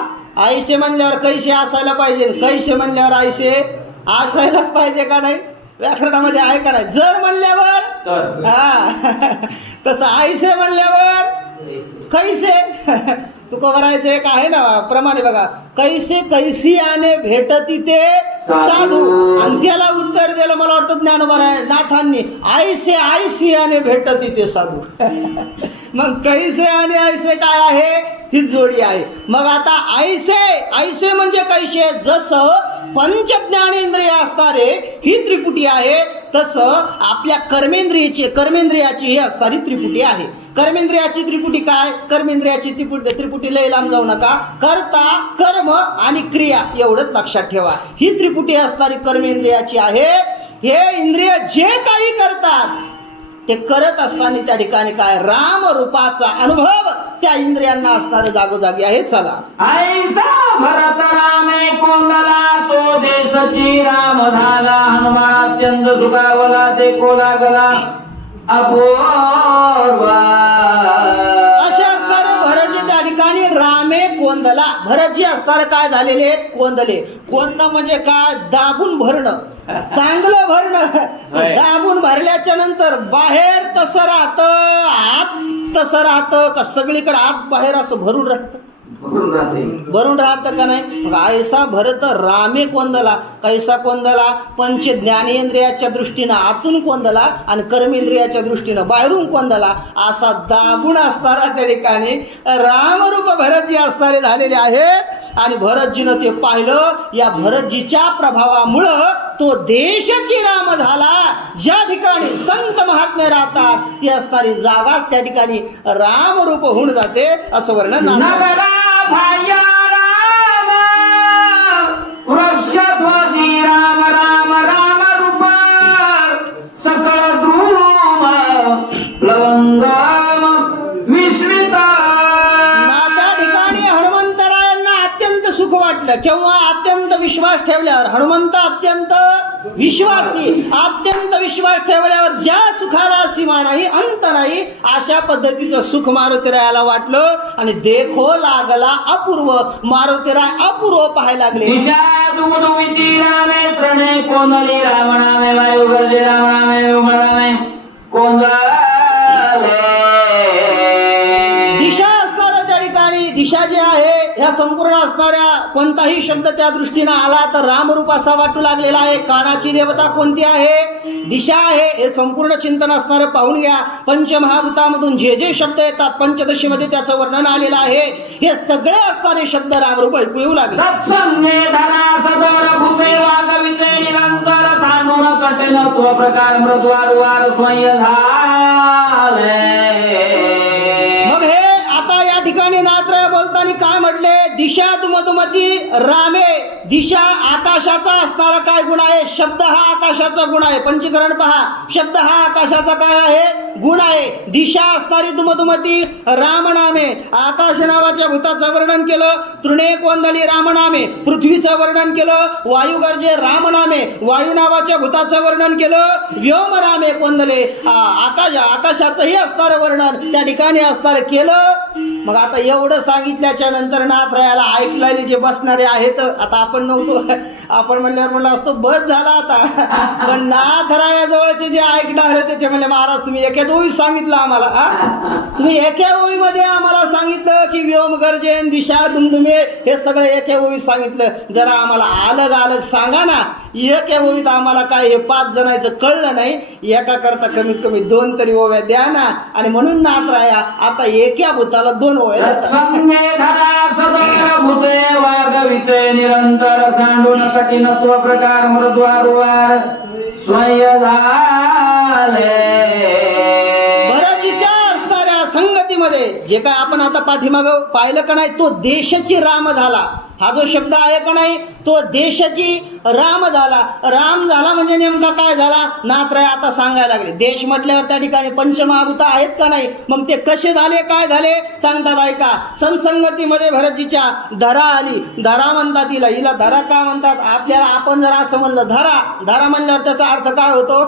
ऐसे म्हणल्यावर कैसे असायला पाहिजे, कैसे म्हणल्यावर ऐसे असायलाच पाहिजे का नाही, व्याकरणामध्ये आहे का नाही. जर म्हणल्यावर तर हा तसं ऐसे म्हणल्यावर कैसे. तुकोबरायचं एक आहे ना प्रमाणे बघा, कैसे कैसी आने भेटती ते साधू. आणि त्याला उत्तर दिलं मला वाटतं ज्ञानोबराय नाथांनी, ऐसे ऐसी आने भेटती ते साधू. मग कैसे आणि ऐसे काय आहे, ही जोडी आहे. मग आता ऐसे ऐसे म्हणजे कैसे, जसं पंच ज्ञानेंद्रिय असणारे ही त्रिपुटी आहे तसं आपल्या कर्मेंद्रियाची ही असणारी त्रिपुटी आहे. कर्मेंद्रियाची त्रिपुटी काय, कर्मेंद्रियाची त्रिपुटी लय लांब जाऊ नका. कर्ता कर्म आणि क्रिया एवढंच लक्षात ठेवा. ही त्रिपुटी असणारी कर्मेंद्रियाची आहे. हे इंद्रिय जे काही करतात ते करत असताना त्या ठिकाणी काय राम रूपाचा अनुभव त्या इंद्रियांना असणारे जागोजागी आहे. चला, ऐसा भरत रामे कोंदला तो देशची राम झाला हनुमान अत्यंत सुखावला ते कोला गला अपूर्वा. असे असणारे भरतजी त्या ठिकाणी रामे कोंदला. भरतजी असणारे काय झालेले कोंदले. कोंदणं म्हणजे काय, दाबून भरणं, चांगलं भरणं. दाबून भरल्याच्या नंतर बाहेर तसं राहतं आत तसं राहतं का, सगळीकडे आत बाहेर असं भरून राहतं, भरून राहतं का नाही. मग ऐसा भरत रामे कोंदला. कैसा कोंदला, पंच ज्ञानेंद्रियाच्या दृष्टीनं आतून कोंदला आणि कर्मेंद्रियाच्या दृष्टीनं बाहेरून कोंदला. असा दाबून असणारा त्या ठिकाणी रामरूप भरतजी असणारे झालेले आहेत. आणि भरतजीनं ते पाहिलं. या भरतजीच्या प्रभावामुळं तो देशची राम झाला. ज्या ठिकाणी संत महात्मे राहतात ती असणारी जागा त्या ठिकाणी रामरूप होऊन जाते असं वर्णन. नगरा भाया राम वृक्षध्वजी राम राम राम रूप सकळ द्रुम लवंगम विस्मिता. त्या ठिकाणी हनुमंतरायांना अत्यंत सुख वाटलं किंवा अत्यंत विश्वास ठेवल्यावर. हनुमंत अत्यंत विश्वासी, अत्यंत विश्वास ठेवल्यावर ज्या सुखाला सीमा नाही अंत नाही अशा पद्धतीचं सुख मारुतीरायाला वाटलं. आणि देखो लागला अपूर्व. मारुतीराय अपूर्व पाहायला लागले. रामे त्रणे कोंदली रावणाने वायू गर्जे रावणाने उमराने कोंदले. दिशा असणाऱ्या त्या ठिकाणी दिशा जी आहे ह्या संपूर्ण असणाऱ्या कोणताही शब्द त्या दृष्टीनं आला तर रामरूप असा वाटू लागलेला आहे. कानाची देवता कोणती आहे, दिशा आहे. हे संपूर्ण चिंतन असणारं पाहून घ्या. पंचमहाभूतामधून जे जे शब्द येतात पंचदशीमध्ये त्याचं वर्णन आलेलं आहे. हे सगळे असणारे शब्द रामरूप ऐकू येऊ लागले. सत्संगे धरा सदर भूते वागविते निरंतर सांडून कटेन तो प्रकार मृदवार वार स्वय झाले. मग हे आता या ठिकाणी नाथराय बोलताना काय म्हटले, दिशा तुमतुमती रामे. दिशा आकाशाचा असणारा काय गुण आहे? शब्द हा आकाशाचा गुण आहे. पंचीकरण पहा, शब्द हा आकाशाचा काय आहे? गुण आहे. दिशा असणारी दुमदुमती रामनामे. आकाश नावाच्या भूताचं वर्णन केलं, तृणेक वंदली रामनामे. पृथ्वीचं वर्णन केलं, वायू गर्जे रामनामे. वायू नावाच्या भूताचं वर्णन केलं, व्योम रामे वंदले. आकाशाचंही असणारं वर्णन त्या ठिकाणी असणारं केलं. मग आता एवढं सांगितल्याच्या नंतर नाथरायाला ऐकलेले जे बसणारे आहेत, आता आपण नव्हतो, आपण म्हणल्यावर म्हणलं असतो बस झाला आता, पण नाथरायाजवळचे जे ऐकणार होते ते म्हणले महाराज तुम्ही एकाच ओळीत सांगितलं आम्हाला. तुम्ही एका ओळीमध्ये आम्हाला सांगितलं की व्योम गर्जन दिशा दुमदुमे हे सगळं एका ओळीत सांगितलं. जरा आम्हाला अलग अलग सांगा ना. एका ओळीत आम्हाला काय हे 5 जणांचं कळलं नाही. एका करता कमीत कमी 2 तरी ओव्या द्या ना. आणि म्हणून नाथराया आता एका भूताला 2 ओव्या देतात. संगे धरा सदर भूते वागविते निरंतर सांडून कठीणत्व प्रकार मृद्वारुवार स्वय झाले. भरतीच्या असणाऱ्या संगतीमध्ये जे काय आपण आता पाठीमागं पाहिलं का नाही, तो देशाची राम झाला. हा जो शब्द आहे का नाही, तो देशाची राम झाला. राम झाला म्हणजे नेमका काय झाला? नाथराय आता सांगायला लागले. देश म्हटल्यावर त्या ठिकाणी पंचमहाभूत आहेत का नाही, मग ते कसे झाले, काय झाले सांगतात ऐका. संसंगतीमध्ये भरतजीच्या धरा आली. धरा म्हणतात हिला. हिला धरा का म्हणतात? आपल्याला आपण जर असं म्हणलं धरा, धरा म्हणल्यावर त्याचा अर्थ काय होतो?